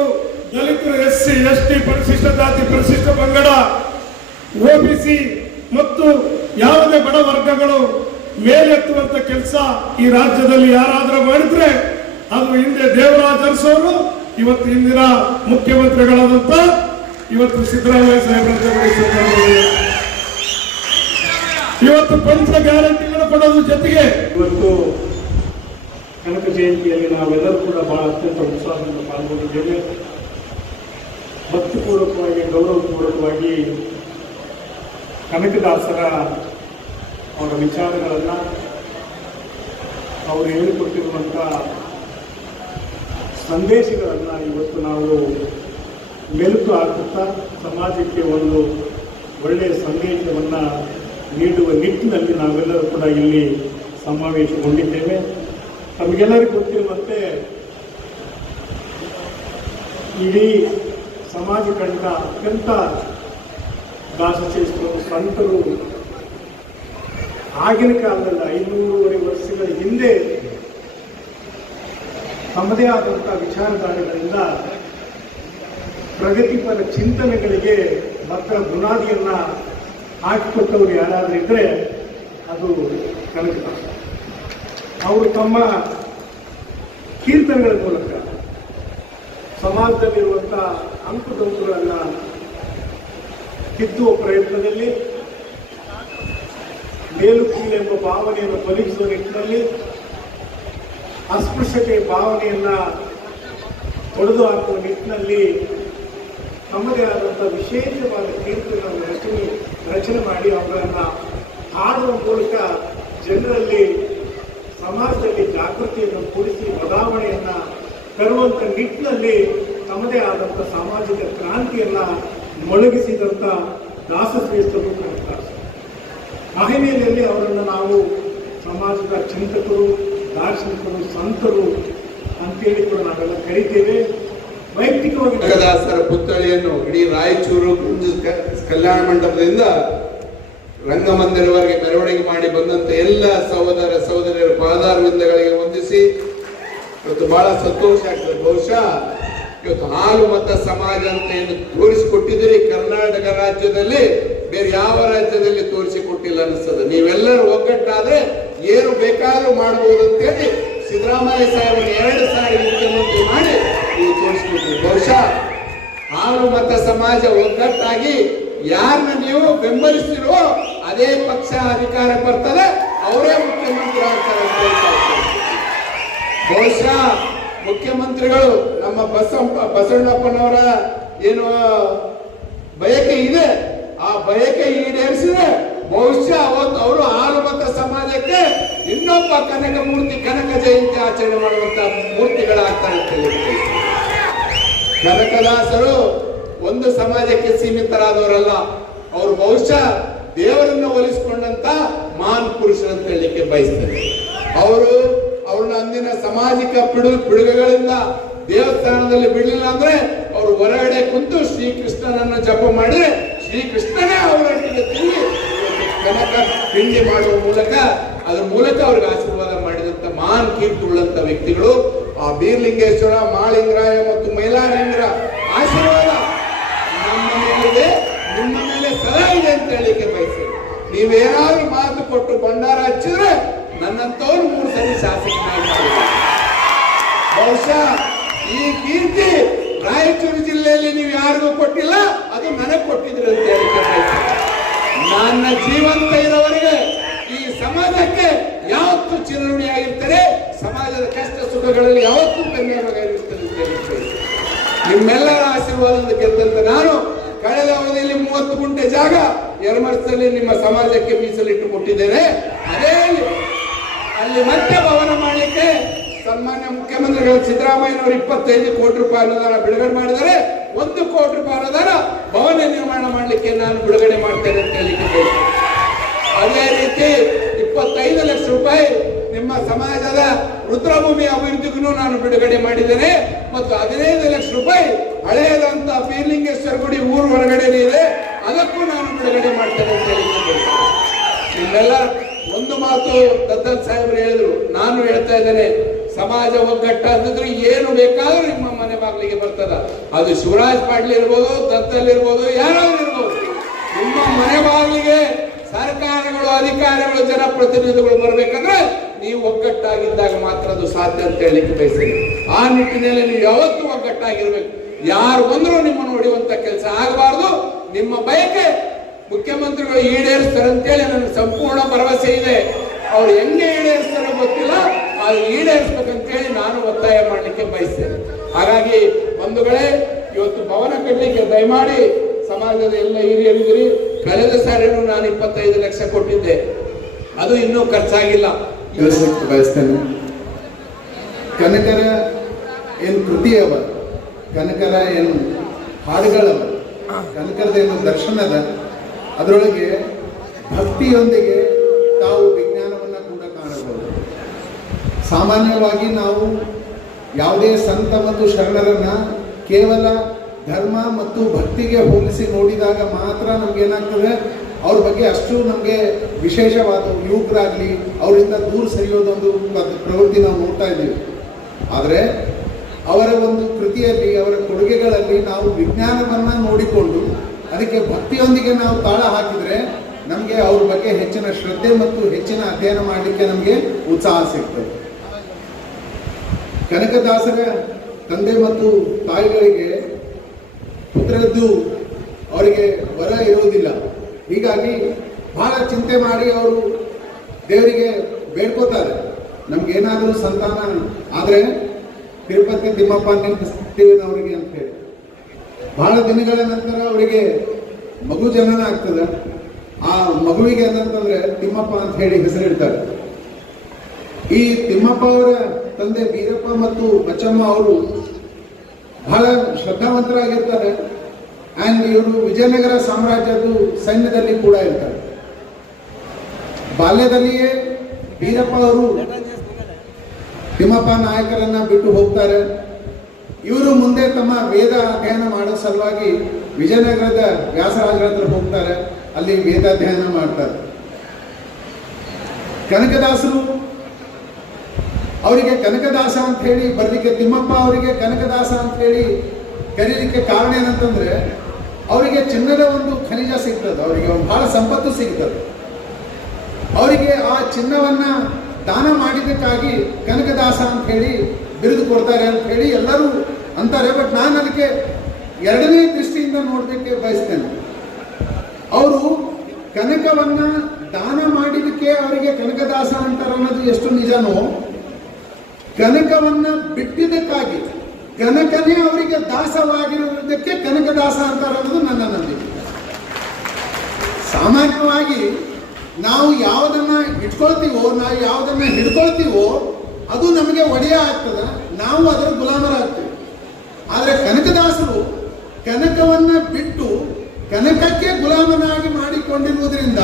ದಲಿತರು, SC, ST, ಪರಿಶಿಷ್ಟ ಜಾತಿ, ಪರಿಶಿಷ್ಟ ಪಂಗಡ, OBC ಮತ್ತು ಯಾವುದೇ ಬಡ ವರ್ಗಗಳು ಮೇಲೆತ್ತುವಂತ ಕೆಲಸ ಈ ರಾಜ್ಯದಲ್ಲಿ ಯಾರಾದರೂ ಮಾಡಿದ್ರೆ ಅದು ಹಿಂದೆ ದೇವರಾಜ್ ಅರಸವರು, ಇವತ್ತು ಇಂದಿನ ಮುಖ್ಯಮಂತ್ರಿಗಳಾದಂತ ಇವತ್ತು ಸಿದ್ದರಾಮಯ್ಯ ಸಾಹೇಬ್ರಂತ ಇವತ್ತು ಪಂಚ ಗ್ಯಾರಂಟಿಗಳು ಕೊಡೋದ್ರ ಜೊತೆಗೆ ಇವತ್ತು ಕನಕ ಜಯಂತಿಯಲ್ಲಿ ನಾವೆಲ್ಲರೂ ಕೂಡ ಬಹಳ ಅತ್ಯಂತ ಉತ್ಸಾಹದಿಂದ ಪಾಲ್ಗೊಂಡಿದ್ದೇವೆ. ಭಕ್ತಿಪೂರ್ವಕವಾಗಿ, ಗೌರವಪೂರ್ವಕವಾಗಿ ಕನಕದಾಸರ ಅವರ ವಿಚಾರಗಳನ್ನು, ಅವರು ಹೇಳಿಕೊಟ್ಟಿರುವಂಥ ಸಂದೇಶಗಳನ್ನು ಇವತ್ತು ನಾವು ಮೆಲುಕು ಹಾಕುತ್ತಾ ಸಮಾಜಕ್ಕೆ ಒಂದು ಒಳ್ಳೆಯ ಸಂದೇಶವನ್ನು ನೀಡುವ ನಿಟ್ಟಿನಲ್ಲಿ ನಾವೆಲ್ಲರೂ ಕೂಡ ಇಲ್ಲಿ ಸಮಾವೇಶಗೊಂಡಿದ್ದೇವೆ. ನಮಗೆಲ್ಲರಿಗೂ ಗೊತ್ತಿರುವಂತೆ ಇಡೀ ಸಮಾಜ ಕಂಡ ಅತ್ಯಂತ ದಾಸಚೇಷ್ಟರು, ಸಂತರು ಆಗಿನ ಕಾಲದಲ್ಲಿ 500 ವರ್ಷಗಳ ಹಿಂದೆ ತಮ್ಮದೇ ಆದಂಥ ವಿಚಾರಧಾರೆಗಳಿಂದ ಪ್ರಗತಿಪರ ಚಿಂತನೆಗಳಿಗೆ ಭದ್ರ ಬುನಾದಿಯನ್ನು ಹಾಕಿಕೊಟ್ಟವರು ಯಾರಾದರೂ ಇದ್ದರೆ ಅದು ಕನಕದಾಸ. ಅವರು ತಮ್ಮ ಕೀರ್ತನೆಗಳ ಮೂಲಕ ಸಮಾಜದಲ್ಲಿರುವಂಥ ಅಂಕುಡೊಂಕುಗಳನ್ನು ತಿದ್ದುವ ಪ್ರಯತ್ನದಲ್ಲಿ, ಮೇಲು ಕೀಳೆಂಬ ಭಾವನೆಯನ್ನು ಬಲಿಸುವ ನಿಟ್ಟಿನಲ್ಲಿ, ಅಸ್ಪೃಶ್ಯತೆ ಭಾವನೆಯನ್ನು ತೊಡೆದು ಹಾಕುವ ನಿಟ್ಟಿನಲ್ಲಿ ತಮ್ಮದೇ ಆದಂಥ ವಿಶೇಷವಾದ ಕೀರ್ತನೆಗಳನ್ನು ರಚನೆ ಮಾಡಿ ಅವುಗಳನ್ನು ಹಾಡುವ ಮೂಲಕ ಜನರಲ್ಲಿ, ಸಮಾಜದಲ್ಲಿ ಜಾಗೃತಿಯನ್ನು ಮೂಡಿಸಿ ಬದಲಾವಣೆಯನ್ನು ತರುವಂಥ ನಿಟ್ಟಿನಲ್ಲಿ ತಮ್ಮದೇ ಆದಂಥ ಸಾಮಾಜಿಕ ಕ್ರಾಂತಿಯನ್ನು ಮೊಳಗಿಸಿದಂಥ ದಾಸಶ್ರೇಷ್ಠರು ಕನಕದಾಸ. ಆ ಹಿನ್ನೆಲೆಯಲ್ಲಿ ಅವರನ್ನು ನಾವು ಸಮಾಜದ ಚಿಂತಕರು, ದಾರ್ಶನಿಕರು, ಸಂತರು ಅಂತೇಳಿ ಕೂಡ ನಾವೆಲ್ಲ ಕರಿತೇವೆ. ವೈಯಕ್ತಿಕವಾಗಿ ಕನಕದಾಸರ ಪುತ್ಥಳಿಯನ್ನು ಇಡೀ ರಾಯಚೂರು ಕಲ್ಯಾಣ ಮಂಟಪದಿಂದ ರಂಗಮಂದಿರವರೆಗೆ ಮೆರವಣಿಗೆ ಮಾಡಿ ಬಂದಂತ ಎಲ್ಲ ಸಹೋದರ ಸಹೋದರಿಯರ ಪಾದಾರವಿಂದಗಳಿಗೆ ವಂದಿಸಿ ಇವತ್ತು ಬಹಳ ಸಂತೋಷ ಆಗ್ತದೆ. ಬಹುಶಃ ಇವತ್ತು ಹಾಲು ಮತ ಸಮಾಜ ಅಂತ ಏನು ತೋರಿಸಿಕೊಟ್ಟಿದ್ದೀರಿ ಕರ್ನಾಟಕ ರಾಜ್ಯದಲ್ಲಿ ಬೇರೆ ಯಾವ ರಾಜ್ಯದಲ್ಲಿ ತೋರಿಸಿಕೊಟ್ಟಿಲ್ಲ ಅನಿಸ್ತದೆ. ನೀವೆಲ್ಲರೂ ಒಗ್ಗಟ್ಟಾದ್ರೆ ಏನು ಬೇಕಾದ್ರೂ ಮಾಡಬಹುದು ಅಂತ ಹೇಳಿ ಸಿದ್ದರಾಮಯ್ಯ ಸಾಹೇಬರು 2 ಸಾರಿ ಮುಖ್ಯಮಂತ್ರಿ ಮಾಡಿ ನೀವು ತೋರಿಸ್ಕೊಟ್ರಿ. ಬಹುಶಃ ಹಾಲು ಮತ ಸಮಾಜ ಒಗ್ಗಟ್ಟಾಗಿ ಯಾರನ್ನ ನೀವು ಬೆಂಬಲಿಸ್ತಿರೋ ಅದೇ ಪಕ್ಷ ಅಧಿಕಾರ ಬರ್ತದೆ, ಅವರೇ ಮುಖ್ಯಮಂತ್ರಿ ಆಗ್ತಾರೆ ಅಂತ ಹೇಳ್ತಾ ಇದ್ದಾರೆ. ಬಹುಶಃ ಮುಖ್ಯಮಂತ್ರಿಗಳು ನಮ್ಮ ಬಸವಣ್ಣಪ್ಪನವರ ಏನು ಬಯಕೆ ಇದೆ, ಆ ಬಯಕೆ ಈಡೇರಿಸಿದ್ರೆ ಬಹುಶಃ ಅವತ್ತು ಅವರು ಹಾಲು ಮತ ಸಮಾಜಕ್ಕೆ ಇನ್ನೊಬ್ಬ ಕನಕ ಮೂರ್ತಿ, ಕನಕ ಜಯಂತಿ ಆಚರಣೆ ಮಾಡುವಂತ ಮೂರ್ತಿಗಳಾಗ್ತಾರೆ ಅಂತ ಹೇಳಿ. ಕನಕದಾಸರು ಒಂದು ಸಮಾಜಕ್ಕೆ ಸೀಮಿತರಾದವರಲ್ಲ, ಅವರು ಬಹುಶಃ ದೇವರನ್ನು ಒಲಿಸಿಕೊಂಡಂತ ಮಹಾನ್ ಪುರುಷರಂತ ಹೇಳಲಿಕ್ಕೆ ಬಯಸ್ತಾರೆ. ಅವ್ರನ್ನ ಅಂದಿನ ಸಾಮಾಜಿಕ ಪಿಡುಗುಗಳಿಂದ ದೇವಸ್ಥಾನದಲ್ಲಿ ಬಿಡಲಿಲ್ಲ ಅಂದ್ರೆ ಅವರು ಹೊರಗಡೆ ಕುಂತು ಶ್ರೀಕೃಷ್ಣನನ್ನು ಜಪ ಮಾಡಿದ್ರೆ ಶ್ರೀಕೃಷ್ಣನೇ ಅವರೊಟ್ಟಿಗೆ ತಿರುಗಿ ಕನಕ ಪಿಂಡಿ ಮಾಡುವ ಮೂಲಕ ಅದ್ರ ಮೂಲಕ ಅವ್ರಿಗೆ ಆಶೀರ್ವಾದ ಮಾಡಿದಂತ ಮಹಾನ್ ಕೀರ್ತಿ ಉಳ್ಳಂತ ವ್ಯಕ್ತಿಗಳು. ಆ ಬೀರ್ಲಿಂಗೇಶ್ವರ, ಮಾಳಿಂಗರಾಯ ಮತ್ತು ಮೈಲಾರಲಿಂಗರ ಆಶೀರ್ವಾದ ನಮ್ಮ ಮೇಲಿದೆ, ನಿಮ್ಮ ಮೇಲೆ ಸದಾ ಇದೆ ಅಂತ ಹೇಳಿಕೆ ಬಯಸ್ತೇನೆ. ನೀವೇನಾದ್ರೂ ಮಾತು ಕೊಟ್ಟು ಭಂಡಾರ ಹಚ್ಚಿದ್ರೆ ನನ್ನಂತವ್ರು 3 ಸರಿ ಶಾಸಕನಾಗಿ ಮಾಡಿದ್ದಾರೆ. ಬಹುಶಃ ಈ ಕೀರ್ತಿ ರಾಯಚೂರು ಜಿಲ್ಲೆಯಲ್ಲಿ ನೀವು ಯಾರಿಗೂ ಕೊಟ್ಟಿಲ್ಲ, ಅದು ನನಗೆ ಕೊಟ್ಟಿದ್ರು ಅಂತ ಹೇಳಿಕೆ ಬಯಸ್ತೇನೆ. ನನ್ನ ಜೀವಂತ ಇರೋವರೆಗೆ ಈ ಸಮಾಜಕ್ಕೆ ಯಾವತ್ತೂ ಚಿರಋಣಿಯಾಗಿರ್ತಾರೆ, ಸಮಾಜದ ಕಷ್ಟ ಸುಖಗಳಲ್ಲಿ ಯಾವತ್ತೂ ಬೆನ್ನೆಲುಬಾಗಿರುತ್ತದೆ ಅಂತ ಹೇಳಿಕೆ. ನಿಮ್ಮೆಲ್ಲರ ಆಶೀರ್ವಾದದಿಂದ ಗೆದ್ದಂತ ನಾನು ಕಳೆದ ಅವಧಿಯಲ್ಲಿ 30 ಗುಂಟೆ ಜಾಗ ಯರಮರಸಲ್ಲಿ ನಿಮ್ಮ ಸಮಾಜಕ್ಕೆ ಮೀಸಲಿಟ್ಟು ಕೊಟ್ಟಿದ್ದೇನೆ. ಅದೇ ಅಲ್ಲಿ ಮತ್ತೆ ಭವನ ಮಾಡಲಿಕ್ಕೆ ಸನ್ಮಾನ್ಯ ಮುಖ್ಯಮಂತ್ರಿಗಳು ಸಿದ್ದರಾಮಯ್ಯನವರು 25 ಕೋಟಿ ರೂಪಾಯಿ ಅನುದಾನ ಬಿಡುಗಡೆ ಮಾಡಿದರೆ 1 ಕೋಟಿ ರೂಪಾಯಿ ಅನುದಾನ ಭವನ ನಿರ್ಮಾಣ ಮಾಡಲಿಕ್ಕೆ ನಾನು ಬಿಡುಗಡೆ ಮಾಡ್ತೇನೆ ಅಂತ ಹೇಳಿಕೆ. ಅದೇ ರೀತಿ 25 ಲಕ್ಷ ರೂಪಾಯಿ ನಿಮ್ಮ ಸಮಾಜದ ರುದ್ರಭೂಮಿ ಅಭಿವೃದ್ಧಿಗೂ ನಾನು ಬಿಡುಗಡೆ ಮಾಡಿದ್ದೇನೆ ಮತ್ತು 15 ಲಕ್ಷ ರೂಪಾಯಿ ಹಳೆಯದಂತ ಬೀರ್ಲಿಂಗೇಶ್ವರ ಗುಡಿ ಊರು ಹೊರಗಡೆ ಇದೆ, ಅದಕ್ಕೂ ನಾನು ಬಿಡುಗಡೆ ಮಾಡ್ತೇನೆ ಅಂತ ಹೇಳಿಕೆ. ನಿಮ್ಮೆಲ್ಲ ಒಂದು ಮಾತು ದತ್ತಲ್ ಸಾಹೇಬರು ಹೇಳಿದ್ರು, ನಾನು ಹೇಳ್ತಾ ಇದ್ದೇನೆ, ಸಮಾಜ ಒಗ್ಗಟ್ಟಾದ್ರೆ ಏನು ಬೇಕಾದ್ರೂ ನಿಮ್ಮ ಮನೆ ಬಾಗಿಲಿಗೆ ಬರ್ತದ. ಅದು ಶಿವರಾಜ್ ಪಾಟೀಲ್ ಇರ್ಬೋದು, ದತ್ತಲ್ ಇರ್ಬೋದು, ಯಾರಾದ್ರೂ ಇರ್ಬೋದು. ನಿಮ್ಮ ಮನೆ ಬಾಗಿಲಿಗೆ ಸರ್ಕಾರಗಳು, ಅಧಿಕಾರಿಗಳು, ಜನಪ್ರತಿನಿಧಿಗಳು ಬರ್ಬೇಕಂದ್ರೆ ನೀವು ಒಗ್ಗಟ್ಟಾಗಿದ್ದಾಗ ಮಾತ್ರ ಅದು ಸಾಧ್ಯ ಅಂತ ಹೇಳಲಿಕ್ಕೆ ಬಯಸ್ತೇನೆ. ಆ ನಿಟ್ಟಿನಲ್ಲಿ ನೀವು ಯಾವತ್ತೂ ಒಗ್ಗಟ್ಟಾಗಿರ್ಬೇಕು. ಯಾರು ಬಂದರೂ ನಿಮ್ಮನ್ನು ಹೊಡೆಯುವಂತ ಕೆಲಸ ಆಗಬಾರ್ದು. ನಿಮ್ಮ ಬಯಕೆ ಮುಖ್ಯಮಂತ್ರಿಗಳು ಈಡೇರಿಸ್ತಾರೆ ಅಂತೇಳಿ ನನಗೆ ಸಂಪೂರ್ಣ ಭರವಸೆ ಇದೆ. ಅವ್ರು ಹೆಂಗೆ ಈಡೇರಿಸ್ತಾರೋ ಗೊತ್ತಿಲ್ಲ, ಅದು ಈಡೇರಿಸ್ಬೇಕಂತೇಳಿ ನಾನು ಒತ್ತಾಯ ಮಾಡಲಿಕ್ಕೆ ಬಯಸ್ತೇನೆ. ಹಾಗಾಗಿ ಬಂಧುಗಳೇ, ಇವತ್ತು ಭವನ ಕಟ್ಟಲಿಕ್ಕೆ ದಯಮಾಡಿ ಸಮಾಜದ ಎಲ್ಲ ಹಿರಿಯರಿದ್ದೀರಿ. ಕಳೆದ ಸಾರಿನೂ ನಾನು 25 ಲಕ್ಷ ಕೊಟ್ಟಿದ್ದೆ, ಅದು ಇನ್ನೂ ಖರ್ಚಾಗಿಲ್ಲ. ಬಯಸ್ತೇನೆ. ಕನಕರ ಏನು ಕೃತಿಯವ, ಕನಕರ ಏನು ಹಾಡುಗಳವ, ಕನಕರದ ಏನು ದರ್ಶನದ, ಅದರೊಳಗೆ ಭಕ್ತಿಯೊಂದಿಗೆ ತಾವು ವಿಜ್ಞಾನವನ್ನು ಕೂಡ ಕಾಣಬಹುದು. ಸಾಮಾನ್ಯವಾಗಿ ನಾವು ಯಾವುದೇ ಸಂತ ಮತ್ತು ಶರಣರನ್ನ ಕೇವಲ ಧರ್ಮ ಮತ್ತು ಭಕ್ತಿಗೆ ಹೋಲಿಸಿ ನೋಡಿದಾಗ ಮಾತ್ರ ನಮ್ಗೇನಾಗ್ತದೆ, ಅವ್ರ ಬಗ್ಗೆ ಅಷ್ಟು ನಮಗೆ ವಿಶೇಷವಾದ ಯುವಕರಾಗಲಿ ಅವರಿಂದ ದೂರ ಸರಿಯೋದೊಂದು ಪ್ರವೃತ್ತಿ ನಾವು ನೋಡ್ತಾ ಇದ್ದೀವಿ. ಆದರೆ ಅವರ ಒಂದು ಕೃತಿಯಲ್ಲಿ, ಅವರ ಕೊಡುಗೆಗಳಲ್ಲಿ ನಾವು ವಿಜ್ಞಾನವನ್ನು ನೋಡಿಕೊಂಡು ಅದಕ್ಕೆ ಭಕ್ತಿಯೊಂದಿಗೆ ನಾವು ತಾಳ ಹಾಕಿದರೆ ನಮಗೆ ಅವ್ರ ಬಗ್ಗೆ ಹೆಚ್ಚಿನ ಶ್ರದ್ಧೆ ಮತ್ತು ಹೆಚ್ಚಿನ ಅಧ್ಯಯನ ಮಾಡಲಿಕ್ಕೆ ನಮಗೆ ಉತ್ಸಾಹ ಸಿಗ್ತದೆ. ಕನಕದಾಸರ ತಂದೆ ಮತ್ತು ತಾಯಿಗಳಿಗೆ ಪುತ್ರದ್ದು ಅವರಿಗೆ ವರ ಇರುವುದಿಲ್ಲ. ಹೀಗಾಗಿ ಬಹಳ ಚಿಂತೆ ಮಾಡಿ ಅವರು ದೇವರಿಗೆ ಬೇಡ್ಕೋತಾರೆ, ನಮ್ಗೇನಾದರೂ ಸಂತಾನ ಆದರೆ ತಿರುಪತಿ ತಿಮ್ಮಪ್ಪ ನೆನಪಿಸ್ತೀವಿ ಅವರಿಗೆ ಅಂತ ಹೇಳಿ. ಬಹಳ ದಿನಗಳ ನಂತರ ಅವರಿಗೆ ಮಗು ಜನನ ಆಗ್ತದೆ. ಆ ಮಗುವಿಗೆ ಏನಂತಂದ್ರೆ ತಿಮ್ಮಪ್ಪ ಅಂತ ಹೇಳಿ ಹೆಸರಿಡ್ತಾರೆ. ಈ ತಿಮ್ಮಪ್ಪ ಅವರ ತಂದೆ ಬೀರಪ್ಪ ಮತ್ತು ಬಚ್ಚಮ್ಮ ಅವರು ಬಹಳ ಶ್ರದ್ಧಾವಂತರಾಗಿರ್ತಾರೆ. ಆ್ಯಂಡ್ ಇವರು ವಿಜಯನಗರ ಸಾಮ್ರಾಜ್ಯದ ಸೈನ್ಯದಲ್ಲಿ ಕೂಡ ಇರ್ತಾರೆ. ಬಾಲ್ಯದಲ್ಲಿಯೇ ಬೀರಪ್ಪ ಅವರು ತಿಮ್ಮಪ್ಪ ನಾಯಕರನ್ನ ಬಿಟ್ಟು ಹೋಗ್ತಾರೆ. ಇವರು ಮುಂದೆ ತಮ್ಮ ವೇದ ಅಧ್ಯಯನ ಮಾಡೋ ಸಲುವಾಗಿ ವಿಜಯನಗರದ ವ್ಯಾಸರಾಜರ ಹತ್ರ ಹೋಗ್ತಾರೆ. ಅಲ್ಲಿ ವೇದಾಧ್ಯಯನ ಮಾಡ್ತಾರೆ. ಕನಕದಾಸರು ಅವರಿಗೆ ಕನಕದಾಸ ಅಂತ ಹೇಳಿ ಬರ್ಲಿಕ್ಕೆ, ತಿಮ್ಮಪ್ಪ ಅವರಿಗೆ ಕನಕದಾಸ ಅಂತ ಹೇಳಿ ಕರೀಲಿಕ್ಕೆ ಕಾರಣ ಏನಂತಂದ್ರೆ ಅವರಿಗೆ ಚಿನ್ನದ ಒಂದು ಖನಿಜ ಸಿಗ್ತದೆ, ಅವರಿಗೆ ಬಹಳ ಸಂಪತ್ತು ಸಿಗ್ತದೆ. ಅವರಿಗೆ ಆ ಚಿನ್ನವನ್ನ ದಾನ ಮಾಡಿದ್ದಕ್ಕಾಗಿ ಕನಕದಾಸ ಅಂತ ಹೇಳಿ ಬಿರುದು ಕೊಡ್ತಾರೆ ಅಂತ ಹೇಳಿ ಎಲ್ಲರೂ ಅಂತಾರೆ. ಬಟ್ ನಾನು ಅದಕ್ಕೆ ಎರಡನೇ ದೃಷ್ಟಿಯಿಂದ ನೋಡಲಿಕ್ಕೆ ಬಯಸ್ತೇನೆ. ಅವರು ಕನಕವನ್ನ ದಾನ ಮಾಡಿದಕ್ಕೆ ಅವರಿಗೆ ಕನಕದಾಸ ಅಂತಾರೆ ಅನ್ನೋದು ಎಷ್ಟು ನಿಜನೋ, ಕನಕವನ್ನ ಬಿಟ್ಟಿದ್ದಕ್ಕಾಗಿ ಕನಕನೇ ಅವರಿಗೆ ದಾಸವಾಗಿರುವುದಕ್ಕೆ ಕನಕದಾಸ ಅಂತಾರೆ ಅನ್ನೋದು ನನ್ನ ನಂಬಿಕೆ. ಸಾಮಾನ್ಯವಾಗಿ ನಾವು ಯಾವುದನ್ನ ಇಟ್ಕೊಳ್ತೀವೋ, ನಾವು ಯಾವುದನ್ನ ಹಿಡ್ಕೊಳ್ತೀವೋ ಅದು ನಮಗೆ ಒಡೆಯ ಆಗ್ತದೆ, ನಾವು ಅದರ ಗುಲಾಮರಾಗ್ತೀವಿ. ಆದರೆ ಕನಕದಾಸರು ಕನಕವನ್ನ ಬಿಟ್ಟು ಕನಕಕ್ಕೆ ಗುಲಾಮನಾಗಿ ಮಾಡಿಕೊಂಡಿರುವುದರಿಂದ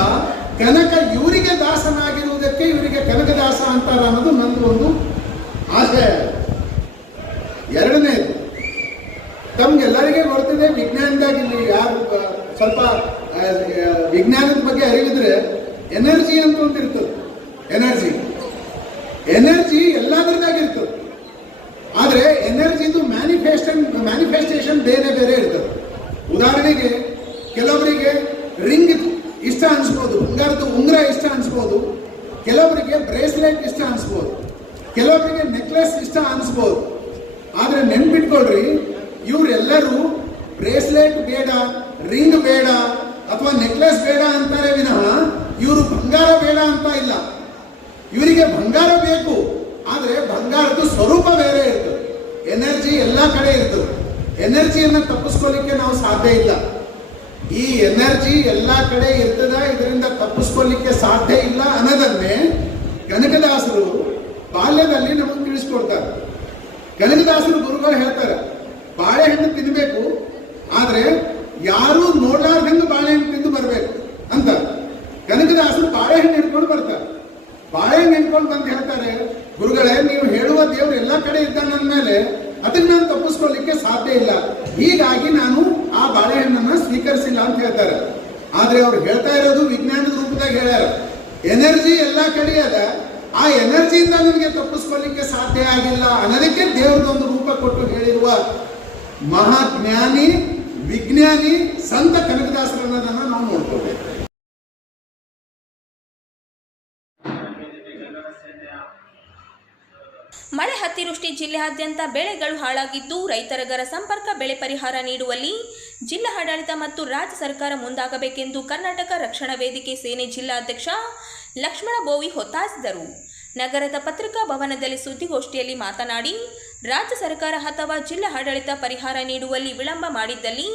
ಕನಕ ಇವರಿಗೆ ದಾಸನಾಗಿರುವುದಕ್ಕೆ ಇವರಿಗೆ ಕನಕದಾಸ ಅಂತಾರ ಅನ್ನೋದು ನಂದು ಒಂದು ಆಶಯ. ಎರಡನೇದು, ತಮ್ಗೆಲ್ಲರಿಗೆ ಗೊತ್ತಿದೆ, ವಿಜ್ಞಾನದಾಗ ಇಲ್ಲಿ ಯಾರು ಸ್ವಲ್ಪ ವಿಜ್ಞಾನದ ಬಗ್ಗೆ ಅರಿವಿದ್ರೆ ಎನರ್ಜಿ ಅಂತ ಒಂದು ಇರ್ತದೆ. ಎನರ್ಜಿ ಎಲ್ಲದರದಾಗಿರ್ತದೆ. ಆದರೆ ಎನರ್ಜಿದು ಮ್ಯಾನಿಫೆಸ್ಟೇಷನ್ ಬೇರೆ ಬೇರೆ ಇರ್ತದೆ. ಉದಾಹರಣೆಗೆ ಕೆಲವರಿಗೆ ರಿಂಗ್ ಇಷ್ಟ ಅನಿಸ್ಬೋದು, ಬಂಗಾರದ ಉಂಗುರ ಇಷ್ಟ ಅನಿಸ್ಬೋದು, ಕೆಲವರಿಗೆ ಬ್ರೇಸ್ಲೆಟ್ ಇಷ್ಟ ಅನಿಸ್ಬೋದು, ಕೆಲವರಿಗೆ ನೆಕ್ಲೆಸ್ ಇಷ್ಟ ಅನಿಸ್ಬೋದು. ಆದರೆ ನೆನ್ಪಿಟ್ಕೊಳ್ರಿ, ಇವರೆಲ್ಲರೂ ಬ್ರೇಸ್ಲೆಟ್ ಬೇಡ, ರಿಂಗ್ ಬೇಡ ಅಥವಾ ನೆಕ್ಲೆಸ್ ಬೇಡ ಅಂತಾರೆ ವಿನಃ ಇವರು ಬಂಗಾರ ಬೇಡ ಅಂತ ಇಲ್ಲ. ಇವರಿಗೆ ಬಂಗಾರ ಬೇಕು, ಆದರೆ ಬಂಗಾರದ ಸ್ವರೂಪ ಬೇರೆ ಇರ್ತದೆ. ಎನರ್ಜಿ ಎಲ್ಲ ಕಡೆ ಇರ್ತದೆ. ಎನರ್ಜಿಯನ್ನು ತಪ್ಪಿಸ್ಕೊಳ್ಳಿಕ್ಕೆ ನಾವು ಸಾಧ್ಯ ಇಲ್ಲ. ಈ ಎನರ್ಜಿ ಎಲ್ಲ ಕಡೆ ಇರ್ತದ, ಇದರಿಂದ ತಪ್ಪಿಸ್ಕೊಳ್ಳಿಕ್ಕೆ ಸಾಧ್ಯ ಇಲ್ಲ ಅನ್ನೋದನ್ನೇ ಕನಕದಾಸರು ಬಾಲ್ಯದಲ್ಲಿ ನಮಗೆ ತಿಳಿಸ್ಕೊಡ್ತಾರೆ. ಕನಕದಾಸರು ಗುರುಗಳು ಹೇಳ್ತಾರೆ, ಬಾಳೆಹಣ್ಣು ತಿನ್ನಬೇಕು, ಆದರೆ ಯಾರು ನೋಡ್ಲಾರ್ದಂಗೆ ಬಾಳೆಹಣ್ಣು ತಿಂದು ಬರಬೇಕು ಅಂತ. ಕನಕದಾಸರು ಬಾಳೆಹಣ್ಣು ಹಿಡ್ಕೊಂಡು ಬರ್ತಾರೆ. ಬಾಳೆಹಣ್ಣು ಹಿಡ್ಕೊಂಡು ಬಂದು ಹೇಳ್ತಾರೆ, ಗುರುಗಳೇ ನೀವು ಹೇಳುವ ದೇವರು ಎಲ್ಲ ಕಡೆ ಇದ್ದಾನ ಅಂದಮೇಲೆ ಅದನ್ನ ನಾನು ತಪ್ಪಿಸ್ಕೊಳ್ಳಿಕ್ಕೆ ಸಾಧ್ಯ ಇಲ್ಲ, ಹೀಗಾಗಿ ನಾನು ಆ ಬಾಳೆಹಣ್ಣನ್ನ ಸ್ವೀಕರಿಸಿಲ್ಲ ಅಂತ ಹೇಳ್ತಾರೆ. ಆದ್ರೆ ಅವ್ರು ಹೇಳ್ತಾ ಇರೋದು ವಿಜ್ಞಾನದ ರೂಪದಾಗ ಹೇಳ್ಯಾರ. ಎನರ್ಜಿ ಎಲ್ಲ ಕಡೆ ಅದ, ಆ ಎನರ್ಜಿಯಿಂದ ನನಗೆ ತಪ್ಪಿಸ್ಕೊಳ್ಳಿಕ್ಕೆ ಸಾಧ್ಯ ಆಗಿಲ್ಲ ಅನ್ನೋದಕ್ಕೆ ದೇವ್ರದೊಂದು ರೂಪ ಕೊಟ್ಟು ಹೇಳಿರುವ ಮಹಾಜ್ಞಾನಿ, ವಿಜ್ಞಾನಿ, ಸಂತ ಕನಕದಾಸರು ಅನ್ನೋದನ್ನ ನಾವು ನೋಡ್ಕೋಬೇಕು. ಮಳೆ ಅತಿವೃಷ್ಟಿ ಜಿಲ್ಲೆಯಾದ್ಯಂತ ಬೆಳೆಗಳು ಹಾಳಾಗಿದ್ದು ರೈತರಗರ ಸಂಪರ್ಕ ಬೆಳೆ ಪರಿಹಾರ ನೀಡುವಲ್ಲಿ ಜಿಲ್ಲಾಡಳಿತ ಮತ್ತು ರಾಜ್ಯ ಸರ್ಕಾರ ಮುಂದಾಗಬೇಕೆಂದು ಕರ್ನಾಟಕ ರಕ್ಷಣಾ ವೇದಿಕೆ ಸೇನೆ ಜಿಲ್ಲಾಧ್ಯಕ್ಷ ಲಕ್ಷ್ಮಣ ಬೋವಿ ಒತ್ತಾಯಿಸಿದರು. ನಗರದ ಪತ್ರಿಕಾ ಭವನದಲ್ಲಿ ಸುದ್ದಿಗೋಷ್ಠಿಯಲ್ಲಿ ಮಾತನಾಡಿ, ರಾಜ್ಯ ಸರ್ಕಾರ ಅಥವಾ ಜಿಲ್ಲಾಡಳಿತ ಪರಿಹಾರ ನೀಡುವಲ್ಲಿ ವಿಳಂಬ ಮಾಡಿದ್ದಲ್ಲಿ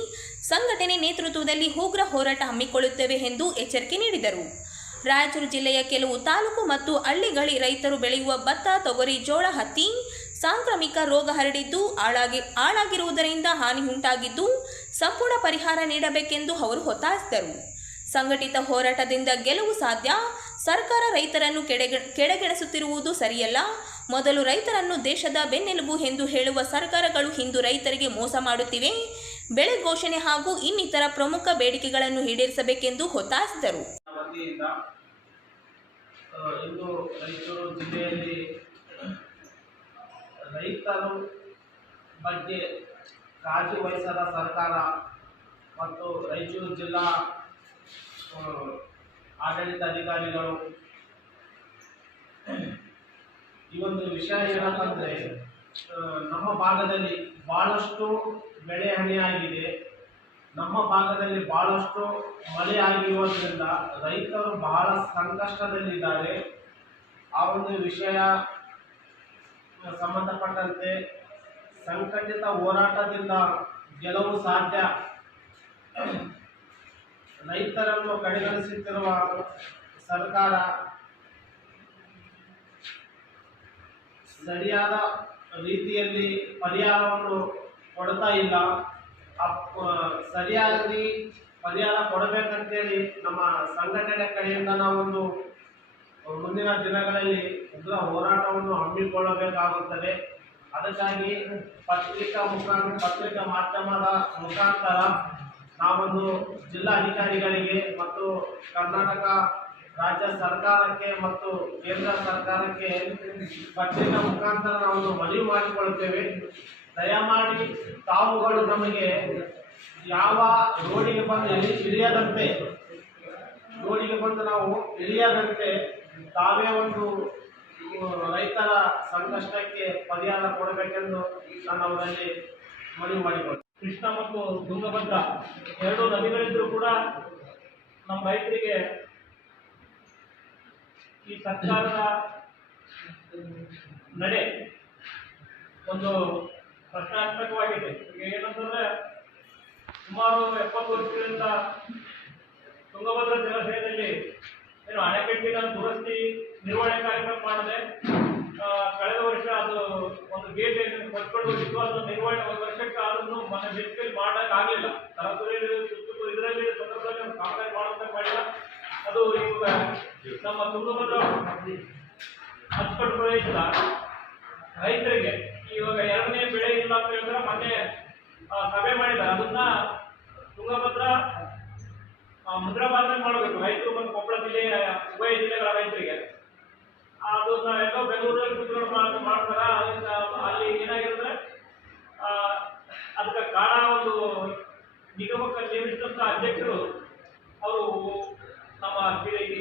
ಸಂಘಟನೆ ನೇತೃತ್ವದಲ್ಲಿ ಉಗ್ರ ಹೋರಾಟ ಹಮ್ಮಿಕೊಳ್ಳುತ್ತೇವೆ ಎಂದು ಎಚ್ಚರಿಕೆ ನೀಡಿದರು. ರಾಯಚೂರು ಜಿಲ್ಲೆಯ ಕೆಲವು ತಾಲೂಕು ಮತ್ತು ಹಳ್ಳಿಗಳಿ ರೈತರು ಬೆಳೆಯುವ ಭತ್ತ, ತೊಗರಿ, ಜೋಳ, ಹತ್ತಿ ಸಾಂಕ್ರಾಮಿಕ ರೋಗ ಹರಡಿದ್ದು ಹಾಳಾಗಿರುವುದರಿಂದ ಹಾನಿ ಉಂಟಾಗಿದ್ದು ಸಂಪೂರ್ಣ ಪರಿಹಾರ ನೀಡಬೇಕೆಂದು ಅವರು ಒತ್ತಾಯಿಸಿದರು. ಸಂಘಟಿತ ಹೋರಾಟದಿಂದ ಗೆಲುವು ಸಾಧ್ಯ. ಸರ್ಕಾರ ರೈತರನ್ನು ಕೆಳಗಿಳಿಸುತ್ತಿರುವುದು ಸರಿಯಲ್ಲ. ಮೊದಲು ರೈತರನ್ನು ದೇಶದ ಬೆನ್ನೆಲುಬು ಎಂದು ಹೇಳುವ ಸರ್ಕಾರಗಳು ಇಂದು ರೈತರಿಗೆ ಮೋಸ ಮಾಡುತ್ತಿವೆ. ಬೆಳೆ ಘೋಷಣೆ ಹಾಗೂ ಇನ್ನಿತರ ಪ್ರಮುಖ ಬೇಡಿಕೆಗಳನ್ನು ಈಡೇರಿಸಬೇಕೆಂದು ಒತ್ತಾಯಿಸಿದರು. ಇಂದು ರಾಯಚೂರು ಜಿಲ್ಲೆಯಲ್ಲಿ ರೈತರ ಬಗ್ಗೆ ಕಾಳಜಿ ವಹಿಸದ ಸರ್ಕಾರ ಮತ್ತು ರಾಯಚೂರು ಜಿಲ್ಲಾ ಆಡಳಿತಾಧಿಕಾರಿಗಳು ಈ ಒಂದು ವಿಷಯ ಏನಂತಂದರೆ ನಮ್ಮ ಭಾಗದಲ್ಲಿ ಭಾಳಷ್ಟು ಬೆಳೆ ಹಾನಿಯಾಗಿದೆ. ನಮ್ಮ ಭಾಗದಲ್ಲಿ ಭಾಳಷ್ಟು ಮಳೆ ಆಗಿರುವುದರಿಂದ ರೈತರು ಬಹಳ ಸಂಕಷ್ಟದಲ್ಲಿದ್ದಾರೆ. ಆ ಒಂದು ವಿಷಯ ಸಂಬಂಧಪಟ್ಟಂತೆ ಸಂಘಟಿತ ಹೋರಾಟದಿಂದ ಗೆಲುವು ಸಾಧ್ಯ. ರೈತರನ್ನು ಕಡೆಗಣಿಸುತ್ತಿರುವ ಸರ್ಕಾರ ಸರಿಯಾದ ರೀತಿಯಲ್ಲಿ ಪರಿಹಾರವನ್ನು ಕೊಡ್ತಾ ಇಲ್ಲ. ಸರಿಯಾಗಿ ಪರಿಹಾರ ಕೊಡಬೇಕಂತೇಳಿ ನಮ್ಮ ಸಂಘಟನೆ ಕಡೆಯಿಂದ ನಾವೊಂದು ಮುಂದಿನ ದಿನಗಳಲ್ಲಿ ಉಗ್ರ ಹೋರಾಟವನ್ನು ಹಮ್ಮಿಕೊಳ್ಳಬೇಕಾಗುತ್ತದೆ. ಅದಕ್ಕಾಗಿ ಪತ್ರಿಕಾ ಮಾಧ್ಯಮದ ಮುಖಾಂತರ ನಾವೊಂದು ಜಿಲ್ಲಾಧಿಕಾರಿಗಳಿಗೆ ಮತ್ತು ಕರ್ನಾಟಕ ರಾಜ್ಯ ಸರ್ಕಾರಕ್ಕೆ ಮತ್ತು ಕೇಂದ್ರ ಸರ್ಕಾರಕ್ಕೆ ಪತ್ರಿಕಾ ಮುಖಾಂತರ ನಾವು ಮನವಿ ಮಾಡಿಕೊಳ್ಳುತ್ತೇವೆ. ದಯಮಾಡಿ ತಾವುಗಳು ನಮಗೆ ಯಾವ ರೋಡಿಗೆ ಬಂದು ನಾವು ಇಳಿಯದಂತೆ ತಾವೇ ಒಂದು ರೈತರ ಸಂಕಷ್ಟಕ್ಕೆ ಪರಿಹಾರ ಕೊಡಬೇಕೆಂದು ನಾನು ಅವರಲ್ಲಿ ಮನವಿ ಮಾಡಿಕೊಳ್ಳುತ್ತೇನೆ. ಕೃಷ್ಣ ಮತ್ತು ತುಂಗಭದ್ರಾ ಎರಡು ನದಿಗಳಿದ್ದರೂ ಕೂಡ ನಮ್ಮ ರೈತರಿಗೆ ಈ ಸರ್ಕಾರದ ನಡೆ ಒಂದು ಪ್ರಶ್ನಾತ್ಮಕವಾಗಿದೆ. ಏನಂತಂದ್ರೆ ಸುಮಾರು 70 ವರ್ಷಗಳಿಂದ ತುಂಗಭದ್ರಾ ಜಲಾಶಯದಲ್ಲಿ ಏನು ಅಣೆಕಟ್ಟಿನ ದುರಸ್ತಿ ನಿರ್ವಹಣೆ ಕಾರ್ಯಕ್ರಮ ಮಾಡಿದೆ. ಕಳೆದ ವರ್ಷ ಅದು ಒಂದು ಗೇಟ್ ಕೊಟ್ಕೊಂಡು ಹೋಗಿತ್ತು. ಅದು ನಿರ್ವಹಣೆ ಒಂದು ವರ್ಷಕ್ಕೆ ಅದನ್ನು ಮನೆ ಬೇಸಿಗೆಯಲ್ಲಿ ಮಾಡೋಕ್ಕಾಗಲಿಲ್ಲ. ಇದರಲ್ಲಿ ಸಂದರ್ಭದಲ್ಲಿ ಕಾಮಗಾರಿ ಮಾಡುವಂತ ಮಾಡಿಲ್ಲ. ಅದು ಈಗ ನಮ್ಮ ತುಂಗಭದ್ರಾ ಅಚ್ಚುಕಟ್ಟು ಪ್ರದೇಶದ ರೈತರಿಗೆ ಇವಾಗ ಎರಡನೇ ಬೆಳೆ ಇಲ್ಲ ಅಂತ ಹೇಳಿದ್ರೆ ಮೊನ್ನೆ ಸಭೆ ಮಾಡಿದ್ದಾರೆ. ಅದನ್ನ ತುಂಗಭದ್ರಾ ಮುದ್ರಾಬಾದ್ನಲ್ಲಿ ಮಾಡಬೇಕು ರೈತರು ಮತ್ತು ಕೊಪ್ಪಳ ಜಿಲ್ಲೆಯ ಉಭಯ ಜಿಲ್ಲೆಗಳ ರೈತರಿಗೆ. ಅದನ್ನ ಎಲ್ಲೋ ಬೆಂಗಳೂರಲ್ಲಿ ಕೂತ್ಕೊಂಡು ಮಾಡ್ತಾರೆ. ಅಲ್ಲಿ ಏನಾಗಿರುತ್ತೆ, ಅದಕ್ಕೆ ಕಾರಣ ಒಂದು ನಿಗಮಕ್ಕೆ ನೇಮಿಸಿದಂಥ ಅಧ್ಯಕ್ಷರು ಅವರು ನಮ್ಮ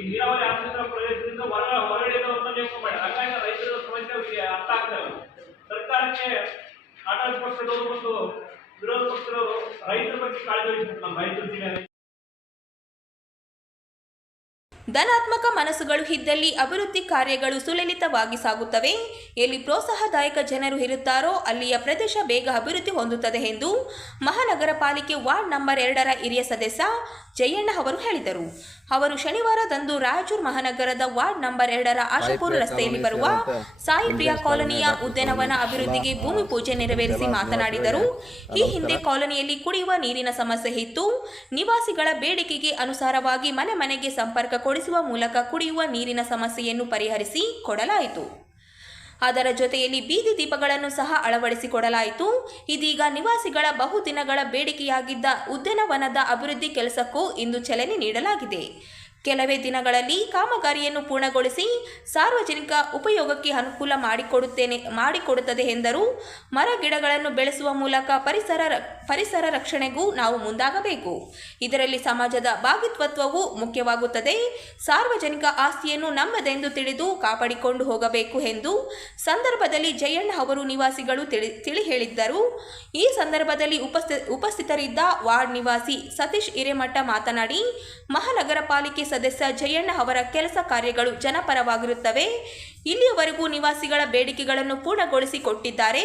ನೀರಾವರಿ ಆಶ್ರಿತ ಪ್ರದೇಶದಿಂದ ಹೊರಗಡೆದವ್ರನ್ನ ನೇಮಕ ಮಾಡಿ. ಹಾಗಾಗಿ ರೈತರ ಸಮಸ್ಯೆ ಅರ್ಥ ಆಗ್ತಾರೆ. ಸರ್ಕಾರಕ್ಕೆ ಆಡಳಿತ ಪಕ್ಷದವರು ಮತ್ತು ವಿರೋಧ ಪಕ್ಷದವರು ರೈತರ ಬಗ್ಗೆ ಕಾಳಜಿ ವಹಿಸಬೇಕು. ನಮ್ಮ ರಾಯಚೂರು ಜಿಲ್ಲೆ ಧನಾತ್ಮಕ ಮನಸ್ಸುಗಳು ಇದ್ದಲ್ಲಿ ಅಭಿವೃದ್ಧಿ ಕಾರ್ಯಗಳು ಸುಲಲಿತವಾಗಿ ಸಾಗುತ್ತವೆ. ಎಲ್ಲಿ ಪ್ರೋತ್ಸಾಹದಾಯಕ ಜನರು ಇರುತ್ತಾರೋ ಅಲ್ಲಿಯ ಪ್ರದೇಶ ಬೇಗ ಅಭಿವೃದ್ಧಿ ಹೊಂದುತ್ತದೆ ಎಂದು ಮಹಾನಗರ ಪಾಲಿಕೆ ವಾರ್ಡ್ ನಂಬರ್ 2ರ ಹಿರಿಯ ಸದಸ್ಯ ಜಯಣ್ಣ ಅವರು ಹೇಳಿದರು. ಅವರು ಶನಿವಾರದಂದು ರಾಯಚೂರು ಮಹಾನಗರದ ವಾರ್ಡ್ ನಂಬರ್ 2ರ ಆಶಾಪುರ ರಸ್ತೆಯಲ್ಲಿ ಬರುವ ಸಾಯಿ ಪ್ರಿಯಾ ಕಾಲೋನಿಯ ಉದ್ಯಾನವನ ಅಭಿವೃದ್ಧಿಗೆ ಭೂಮಿ ಪೂಜೆ ನೆರವೇರಿಸಿ ಮಾತನಾಡಿದರು. ಈ ಹಿಂದೆ ಕಾಲೋನಿಯಲ್ಲಿ ಕುಡಿಯುವ ನೀರಿನ ಸಮಸ್ಯೆ ಇತ್ತು. ನಿವಾಸಿಗಳ ಬೇಡಿಕೆಗೆ ಅನುಸಾರವಾಗಿ ಮನೆ ಮನೆಗೆ ಸಂಪರ್ಕ ಕೊಡಿಸುವ ಮೂಲಕ ಕುಡಿಯುವ ನೀರಿನ ಸಮಸ್ಯೆಯನ್ನು ಪರಿಹರಿಸಿ ಕೊಡಲಾಯಿತು. ಅದರ ಜೊತೆಯಲ್ಲಿ ಬೀದಿ ದೀಪಗಳನ್ನು ಸಹ ಅಳವಡಿಸಿಕೊಡಲಾಯಿತು. ಇದೀಗ ನಿವಾಸಿಗಳ ಬಹುದಿನಗಳ ಬೇಡಿಕೆಯಾಗಿದ್ದ ಉದ್ಯಾನವನದ ಅಭಿವೃದ್ಧಿ ಕೆಲಸಕ್ಕೂ ಇಂದು ಚಾಲನೆ ನೀಡಲಾಗಿದೆ. ಕೆಲವೇ ದಿನಗಳಲ್ಲಿ ಕಾಮಗಾರಿಯನ್ನು ಪೂರ್ಣಗೊಳಿಸಿ ಸಾರ್ವಜನಿಕ ಉಪಯೋಗಕ್ಕೆ ಅನುಕೂಲ ಮಾಡಿಕೊಡುತ್ತದೆ ಎಂದರು. ಮರ ಗಿಡಗಳನ್ನು ಬೆಳೆಸುವ ಮೂಲಕ ಪರಿಸರ ರಕ್ಷಣೆಗೂ ನಾವು ಮುಂದಾಗಬೇಕು. ಇದರಲ್ಲಿ ಸಮಾಜದ ಭಾಗಿತ್ವವು ಮುಖ್ಯವಾಗುತ್ತದೆ. ಸಾರ್ವಜನಿಕ ಆಸ್ತಿಯನ್ನು ನಮ್ಮದೆಂದು ತಿಳಿದು ಕಾಪಾಡಿಕೊಂಡು ಹೋಗಬೇಕು ಎಂದು ಸಂದರ್ಭದಲ್ಲಿ ಜಯಣ್ಣ ಅವರು ನಿವಾಸಿಗಳು ತಿಳಿ ಹೇಳಿದ್ದರು. ಈ ಸಂದರ್ಭದಲ್ಲಿ ಉಪಸ್ಥಿತರಿದ್ದ ವಾರ್ಡ್ ನಿವಾಸಿ ಸತೀಶ್ ಹಿರೇಮಠ ಮಾತನಾಡಿ, ಮಹಾನಗರ ಪಾಲಿಕೆ ಸದಸ್ಯ ಜಯಣ್ಣ ಅವರ ಕೆಲಸ ಕಾರ್ಯಗಳು ಜನಪರವಾಗಿರುತ್ತವೆ. ಇಲ್ಲಿಯವರೆಗೂ ನಿವಾಸಿಗಳ ಬೇಡಿಕೆಗಳನ್ನು ಪೂರ್ಣಗೊಳಿಸಿ ಕೊಟ್ಟಿದ್ದಾರೆ.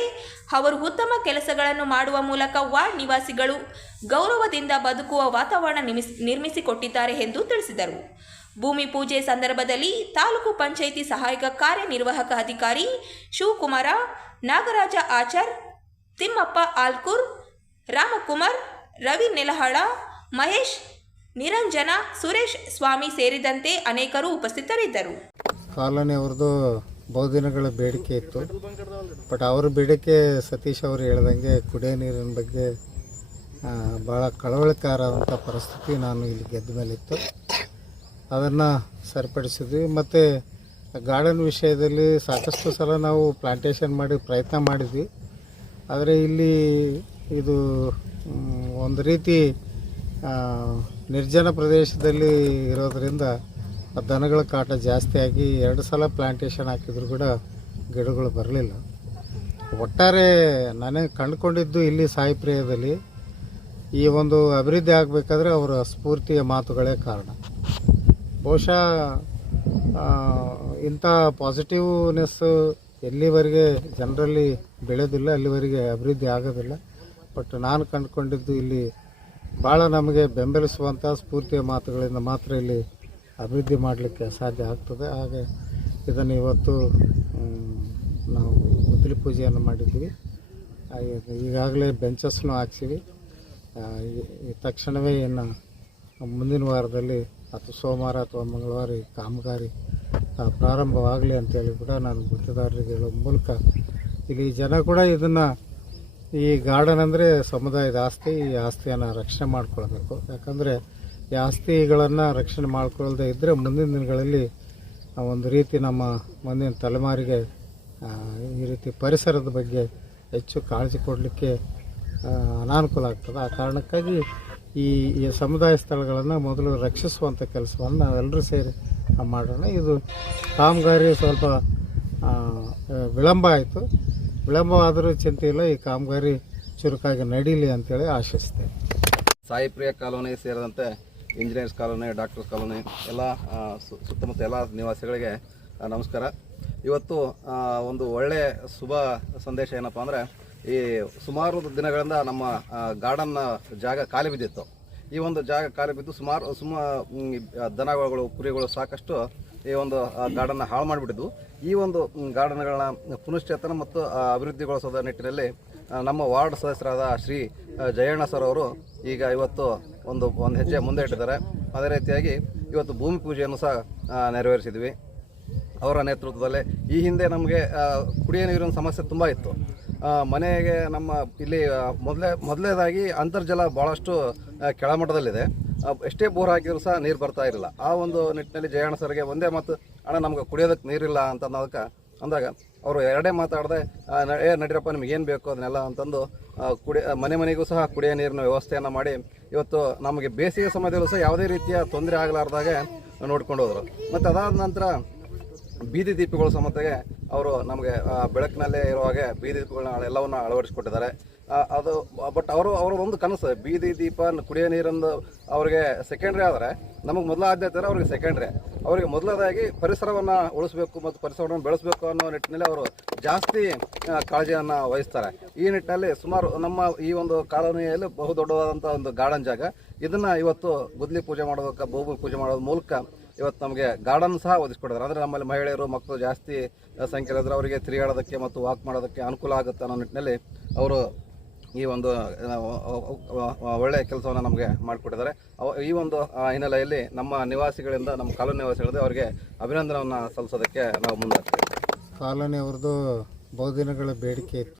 ಅವರು ಉತ್ತಮ ಕೆಲಸಗಳನ್ನು ಮಾಡುವ ಮೂಲಕ ವಾರ್ಡ್ ನಿವಾಸಿಗಳು ಗೌರವದಿಂದ ಬದುಕುವ ವಾತಾವರಣ ನಿರ್ಮಿಸಿಕೊಟ್ಟಿದ್ದಾರೆ ಎಂದು ತಿಳಿಸಿದರು. ಭೂಮಿ ಪೂಜೆ ಸಂದರ್ಭದಲ್ಲಿ ತಾಲೂಕು ಪಂಚಾಯಿತಿ ಸಹಾಯಕ ಕಾರ್ಯನಿರ್ವಾಹಕ ಅಧಿಕಾರಿ ಶಿವಕುಮಾರ, ನಾಗರಾಜ ಆಚಾರ್, ತಿಮ್ಮಪ್ಪ ಆಲ್ಕೂರ್, ರಾಮಕುಮಾರ್, ರವಿ ನೆಲಹಾಳ, ಮಹೇಶ್, ನಿರಂಜನ, ಸುರೇಶ್ ಸ್ವಾಮಿ ಸೇರಿದಂತೆ ಅನೇಕರು ಉಪಸ್ಥಿತರಿದ್ದರು. ಕಾಲೋನಿ ಅವ್ರದ್ದು ಬಹುದಿನಗಳ ಬೇಡಿಕೆ ಇತ್ತು. ಬಟ್ ಅವ್ರ ಬೇಡಿಕೆ ಸತೀಶ್ ಅವರು ಹೇಳ್ದಂಗೆ ಕುಡಿಯೋ ನೀರಿನ ಬಗ್ಗೆ ಭಾಳ ಕಳವಳಕಾರವಾದಂಥ ಪರಿಸ್ಥಿತಿ ನಾನು ಇಲ್ಲಿ ಗೆದ್ದ ಮೇಲಿತ್ತು. ಅದನ್ನು ಸರಿಪಡಿಸಿದ್ವಿ. ಮತ್ತು ಗಾರ್ಡನ್ ವಿಷಯದಲ್ಲಿ ಸಾಕಷ್ಟು ಸಲ ನಾವು ಪ್ಲಾಂಟೇಶನ್ ಮಾಡಿ ಪ್ರಯತ್ನ ಮಾಡಿದ್ವಿ. ಆದರೆ ಇಲ್ಲಿ ಇದು ಒಂದು ರೀತಿ ನಿರ್ಜನ ಪ್ರದೇಶದಲ್ಲಿ ಇರೋದರಿಂದ ದನಗಳ ಕಾಟ ಜಾಸ್ತಿಯಾಗಿ 2 ಸಲ ಪ್ಲಾಂಟೇಶನ್ ಹಾಕಿದ್ರು ಕೂಡ ಗಿಡಗಳು ಬರಲಿಲ್ಲ. ಒಟ್ಟಾರೆ ನನಗೆ ಕಂಡುಕೊಂಡಿದ್ದು ಇಲ್ಲಿ ಸಾಯಿಪ್ರಿಯದಲ್ಲಿ ಈ ಒಂದು ಅಭಿವೃದ್ಧಿ ಆಗಬೇಕಾದ್ರೆ ಅವರ ಸ್ಫೂರ್ತಿಯ ಮಾತುಗಳೇ ಕಾರಣ. ಬಹುಶಃ ಇಂಥ ಪಾಸಿಟಿವ್ನೆಸ್ ಎಲ್ಲಿವರೆಗೆ ಜನರಲ್ಲಿ ಬೆಳೆದಿಲ್ಲ ಅಲ್ಲಿವರೆಗೆ ಅಭಿವೃದ್ಧಿ ಆಗೋದಿಲ್ಲ. ಬಟ್ ನಾನು ಕಂಡುಕೊಂಡಿದ್ದು ಇಲ್ಲಿ ಭಾಳ ನಮಗೆ ಬೆಂಬಲಿಸುವಂಥ ಸ್ಫೂರ್ತಿಯ ಮಾತುಗಳಿಂದ ಮಾತ್ರ ಇಲ್ಲಿ ಅಭಿವೃದ್ಧಿ ಮಾಡಲಿಕ್ಕೆ ಸಾಧ್ಯ ಆಗ್ತದೆ. ಹಾಗೆ ಇದನ್ನು ಇವತ್ತು ನಾವು ಗುದ್ದಲಿ ಪೂಜೆಯನ್ನು ಮಾಡಿದ್ದೀವಿ. ಈಗಾಗಲೇ ಬೆಂಚಸ್ನು ಹಾಕ್ಸಿವಿ. ಈ ತಕ್ಷಣವೇ ಇನ್ನು ಮುಂದಿನ ವಾರದಲ್ಲಿ ಅಥವಾ ಸೋಮವಾರ ಅಥವಾ ಮಂಗಳವಾರ ಈ ಕಾಮಗಾರಿ ಪ್ರಾರಂಭವಾಗಲಿ ಅಂತೇಳಿ ಕೂಡ ನಾನು ಗುತ್ತಿಗೆದಾರರಿಗೆ ಹೇಳೋ ಮೂಲಕ ಇಲ್ಲಿ ಜನ ಕೂಡ ಇದನ್ನು ಈ ಗಾರ್ಡನ್ ಅಂದರೆ ಸಮುದಾಯದ ಆಸ್ತಿ, ಈ ಆಸ್ತಿಯನ್ನು ರಕ್ಷಣೆ ಮಾಡ್ಕೊಳ್ಬೇಕು. ಯಾಕಂದರೆ ಈ ಆಸ್ತಿಗಳನ್ನು ರಕ್ಷಣೆ ಮಾಡ್ಕೊಳ್ಳದೆ ಇದ್ದರೆ ಮುಂದಿನ ದಿನಗಳಲ್ಲಿ ಒಂದು ರೀತಿ ನಮ್ಮ ಮುಂದಿನ ತಲೆಮಾರಿಗೆ ಈ ರೀತಿ ಪರಿಸರದ ಬಗ್ಗೆ ಹೆಚ್ಚು ಕಾಳಜಿ ಕೊಡಲಿಕ್ಕೆ ಅನಾನುಕೂಲ ಆಗ್ತದೆ. ಆ ಕಾರಣಕ್ಕಾಗಿ ಈ ಸಮುದಾಯ ಸ್ಥಳಗಳನ್ನು ಮೊದಲು ರಕ್ಷಿಸುವಂಥ ಕೆಲಸವನ್ನು ನಾವೆಲ್ಲರೂ ಸೇರಿ ಮಾಡೋಣ. ಇದು ಕಾಮಗಾರಿ ಸ್ವಲ್ಪ ವಿಳಂಬವಾದರೂ ಚಿಂತೆ ಇಲ್ಲ. ಈ ಕಾಮಗಾರಿ ಚುರುಕಾಗಿ ನಡೀಲಿ ಅಂತೇಳಿ ಆಶಿಸ್ತೇನೆ. ಸಾಯಿಪ್ರಿಯ ಕಾಲೋನಿ ಸೇರಿದಂತೆ ಇಂಜಿನಿಯರ್ಸ್ ಕಾಲೋನಿ, ಡಾಕ್ಟರ್ಸ್ ಕಾಲೋನಿ ಎಲ್ಲ ಸುತ್ತಮುತ್ತ ಎಲ್ಲ ನಿವಾಸಿಗಳಿಗೆ ನಮಸ್ಕಾರ. ಇವತ್ತು ಒಂದು ಒಳ್ಳೆಯ ಶುಭ ಸಂದೇಶ ಏನಪ್ಪ ಅಂದರೆ, ಈ ಸುಮಾರು ದಿನಗಳಿಂದ ನಮ್ಮ ಗಾರ್ಡನ್ನ ಜಾಗ ಖಾಲಿ ಬಿದ್ದಿತ್ತು. ಈ ಒಂದು ಜಾಗ ಖಾಲಿ ಬಿದ್ದು ದನಗಳು, ಕುರಿಗಳು ಸಾಕಷ್ಟು ಈ ಒಂದು ಗಾರ್ಡನ್ನ ಹಾಳು ಮಾಡಿಬಿಟ್ಟಿದ್ವು. ಈ ಒಂದು ಗಾರ್ಡನ್ಗಳನ್ನ ಪುನಶ್ಚೇತನ ಮತ್ತು ಅಭಿವೃದ್ಧಿಗೊಳಿಸೋದ ನಿಟ್ಟಿನಲ್ಲಿ ನಮ್ಮ ವಾರ್ಡ್ ಸದಸ್ಯರಾದ ಶ್ರೀ ಜಯಣ್ಣ ಸರ್ ಅವರು ಈಗ ಇವತ್ತು ಒಂದು ಹೆಜ್ಜೆ ಮುಂದೆ ಇಟ್ಟಿದ್ದಾರೆ. ಅದೇ ರೀತಿಯಾಗಿ ಇವತ್ತು ಭೂಮಿ ಪೂಜೆಯನ್ನು ಸಹ ನೆರವೇರಿಸಿದ್ವಿ ಅವರ ನೇತೃತ್ವದಲ್ಲೇ. ಈ ಹಿಂದೆ ನಮಗೆ ಕುಡಿಯೋ ನೀರಿನ ಸಮಸ್ಯೆ ತುಂಬ ಇತ್ತು. ಮನೆಗೆ ನಮ್ಮ ಇಲ್ಲಿ ಮೊದಲೇದಾಗಿ ಅಂತರ್ಜಲ ಭಾಳಷ್ಟು ಕೆಳಮಟ್ಟದಲ್ಲಿದೆ. ಎಷ್ಟೇ ಬೋರ್ ಹಾಕಿದ್ರು ಸಹ ನೀರು ಬರ್ತಾ ಇರಲಿಲ್ಲ. ಆ ಒಂದು ನಿಟ್ಟಿನಲ್ಲಿ ಜಯಣ್ಣ ಸರ್ಗೆ ಒಂದೇ ಮಾತು, ಅಣ್ಣ ನಮ್ಗೆ ಕುಡಿಯೋದಕ್ಕೆ ನೀರಿಲ್ಲ ಅಂತ ಅಂದಾಗ ಅವರು ಎರಡೇ ಮಾತಾಡದೆ ನಡೀರಪ್ಪ ನಿಮ್ಗೆ ಏನು ಬೇಕು ಅದನ್ನೆಲ್ಲ ಅಂತಂದು ಮನೆಗೂ ಸಹ ಕುಡಿಯೋ ನೀರಿನ ವ್ಯವಸ್ಥೆಯನ್ನು ಮಾಡಿ ಇವತ್ತು ನಮಗೆ ಬೇಸಿಗೆ ಸಮಯದಲ್ಲೂ ಸಹ ಯಾವುದೇ ರೀತಿಯ ತೊಂದರೆ ಆಗಲಾರ್ದಾಗೆ ನೋಡ್ಕೊಂಡು ಹೋದರು. ಮತ್ತು ಅದಾದ ನಂತರ ಬೀದಿ ದೀಪಗಳು ಸಮೇತಗೆ ಅವರು ನಮಗೆ ಬೆಳಕಿನಲ್ಲೇ ಇರುವಾಗೆ ಬೀದಿ ದೀಪಗಳನ್ನ ಎಲ್ಲವನ್ನು ಅಳವಡಿಸಿಕೊಟ್ಟಿದ್ದಾರೆ. ಅದು ಬಟ್ ಅವರ ಒಂದು ಕನಸು ಬೀದಿ ದೀಪ, ಕುಡಿಯೋ ನೀರೊಂದು ಅವ್ರಿಗೆ ಸೆಕೆಂಡ್ರಿ ಆದರೆ ನಮಗೆ ಮೊದಲ ಆದ್ಯತೆ ಅವ್ರಿಗೆ ಸೆಕೆಂಡ್ರಿ. ಅವರಿಗೆ ಮೊದಲದಾಗಿ ಪರಿಸರವನ್ನು ಉಳಿಸ್ಬೇಕು ಮತ್ತು ಪರಿಸರವನ್ನು ಬೆಳೆಸಬೇಕು ಅನ್ನೋ ನಿಟ್ಟಿನಲ್ಲಿ ಅವರು ಜಾಸ್ತಿ ಕಾಳಜಿಯನ್ನು ವಹಿಸ್ತಾರೆ. ಈ ನಿಟ್ಟಿನಲ್ಲಿ ಸುಮಾರು ನಮ್ಮ ಈ ಒಂದು ಕಾಲೋನಿಯಲ್ಲಿ ಬಹುದೊಡ್ಡವಾದಂಥ ಒಂದು ಗಾರ್ಡನ್ ಜಾಗ, ಇದನ್ನು ಇವತ್ತು ಗುದ್ದಲಿ ಪೂಜೆ ಮಾಡೋದಕ್ಕೆ, ಭೂಮಿ ಪೂಜೆ ಮಾಡೋದ್ರ ಮೂಲಕ ಇವತ್ತು ನಮಗೆ ಗಾರ್ಡನ್ ಸಹ ಒದಗಿಸ್ಕೊಡಿದ್ದಾರೆ. ಅಂದರೆ ನಮ್ಮಲ್ಲಿ ಮಹಿಳೆಯರು, ಮಕ್ಕಳು ಜಾಸ್ತಿ ಸಂಖ್ಯೆಯಿದ್ರೆ ಅವರಿಗೆ ತಿರುಗಾಡೋದಕ್ಕೆ ಮತ್ತು ವಾಕ್ ಮಾಡೋದಕ್ಕೆ ಅನುಕೂಲ ಆಗುತ್ತೆ ಅನ್ನೋ ನಿಟ್ಟಿನಲ್ಲಿ ಅವರು ಈ ಒಂದು ಒಳ್ಳೆಯ ಕೆಲಸವನ್ನು ನಮಗೆ ಮಾಡಿಕೊಟ್ಟಿದ್ದಾರೆ. ಈ ಒಂದು ಹಿನ್ನೆಲೆಯಲ್ಲಿ ನಮ್ಮ ನಿವಾಸಿಗಳಿಂದ, ನಮ್ಮ ಕಾಲೋನಿ ನಿವಾಸಿಗಳಿಂದ ಅವರಿಗೆ ಅಭಿನಂದನೆಯನ್ನು ಸಲ್ಲಿಸೋದಕ್ಕೆ ನಾವು ಮುಂದಾಗ್ತೀವಿ. ಕಾಲೋನಿ ಅವ್ರದ್ದು ಬಹುದಿನಗಳ ಬೇಡಿಕೆ ಇತ್ತು.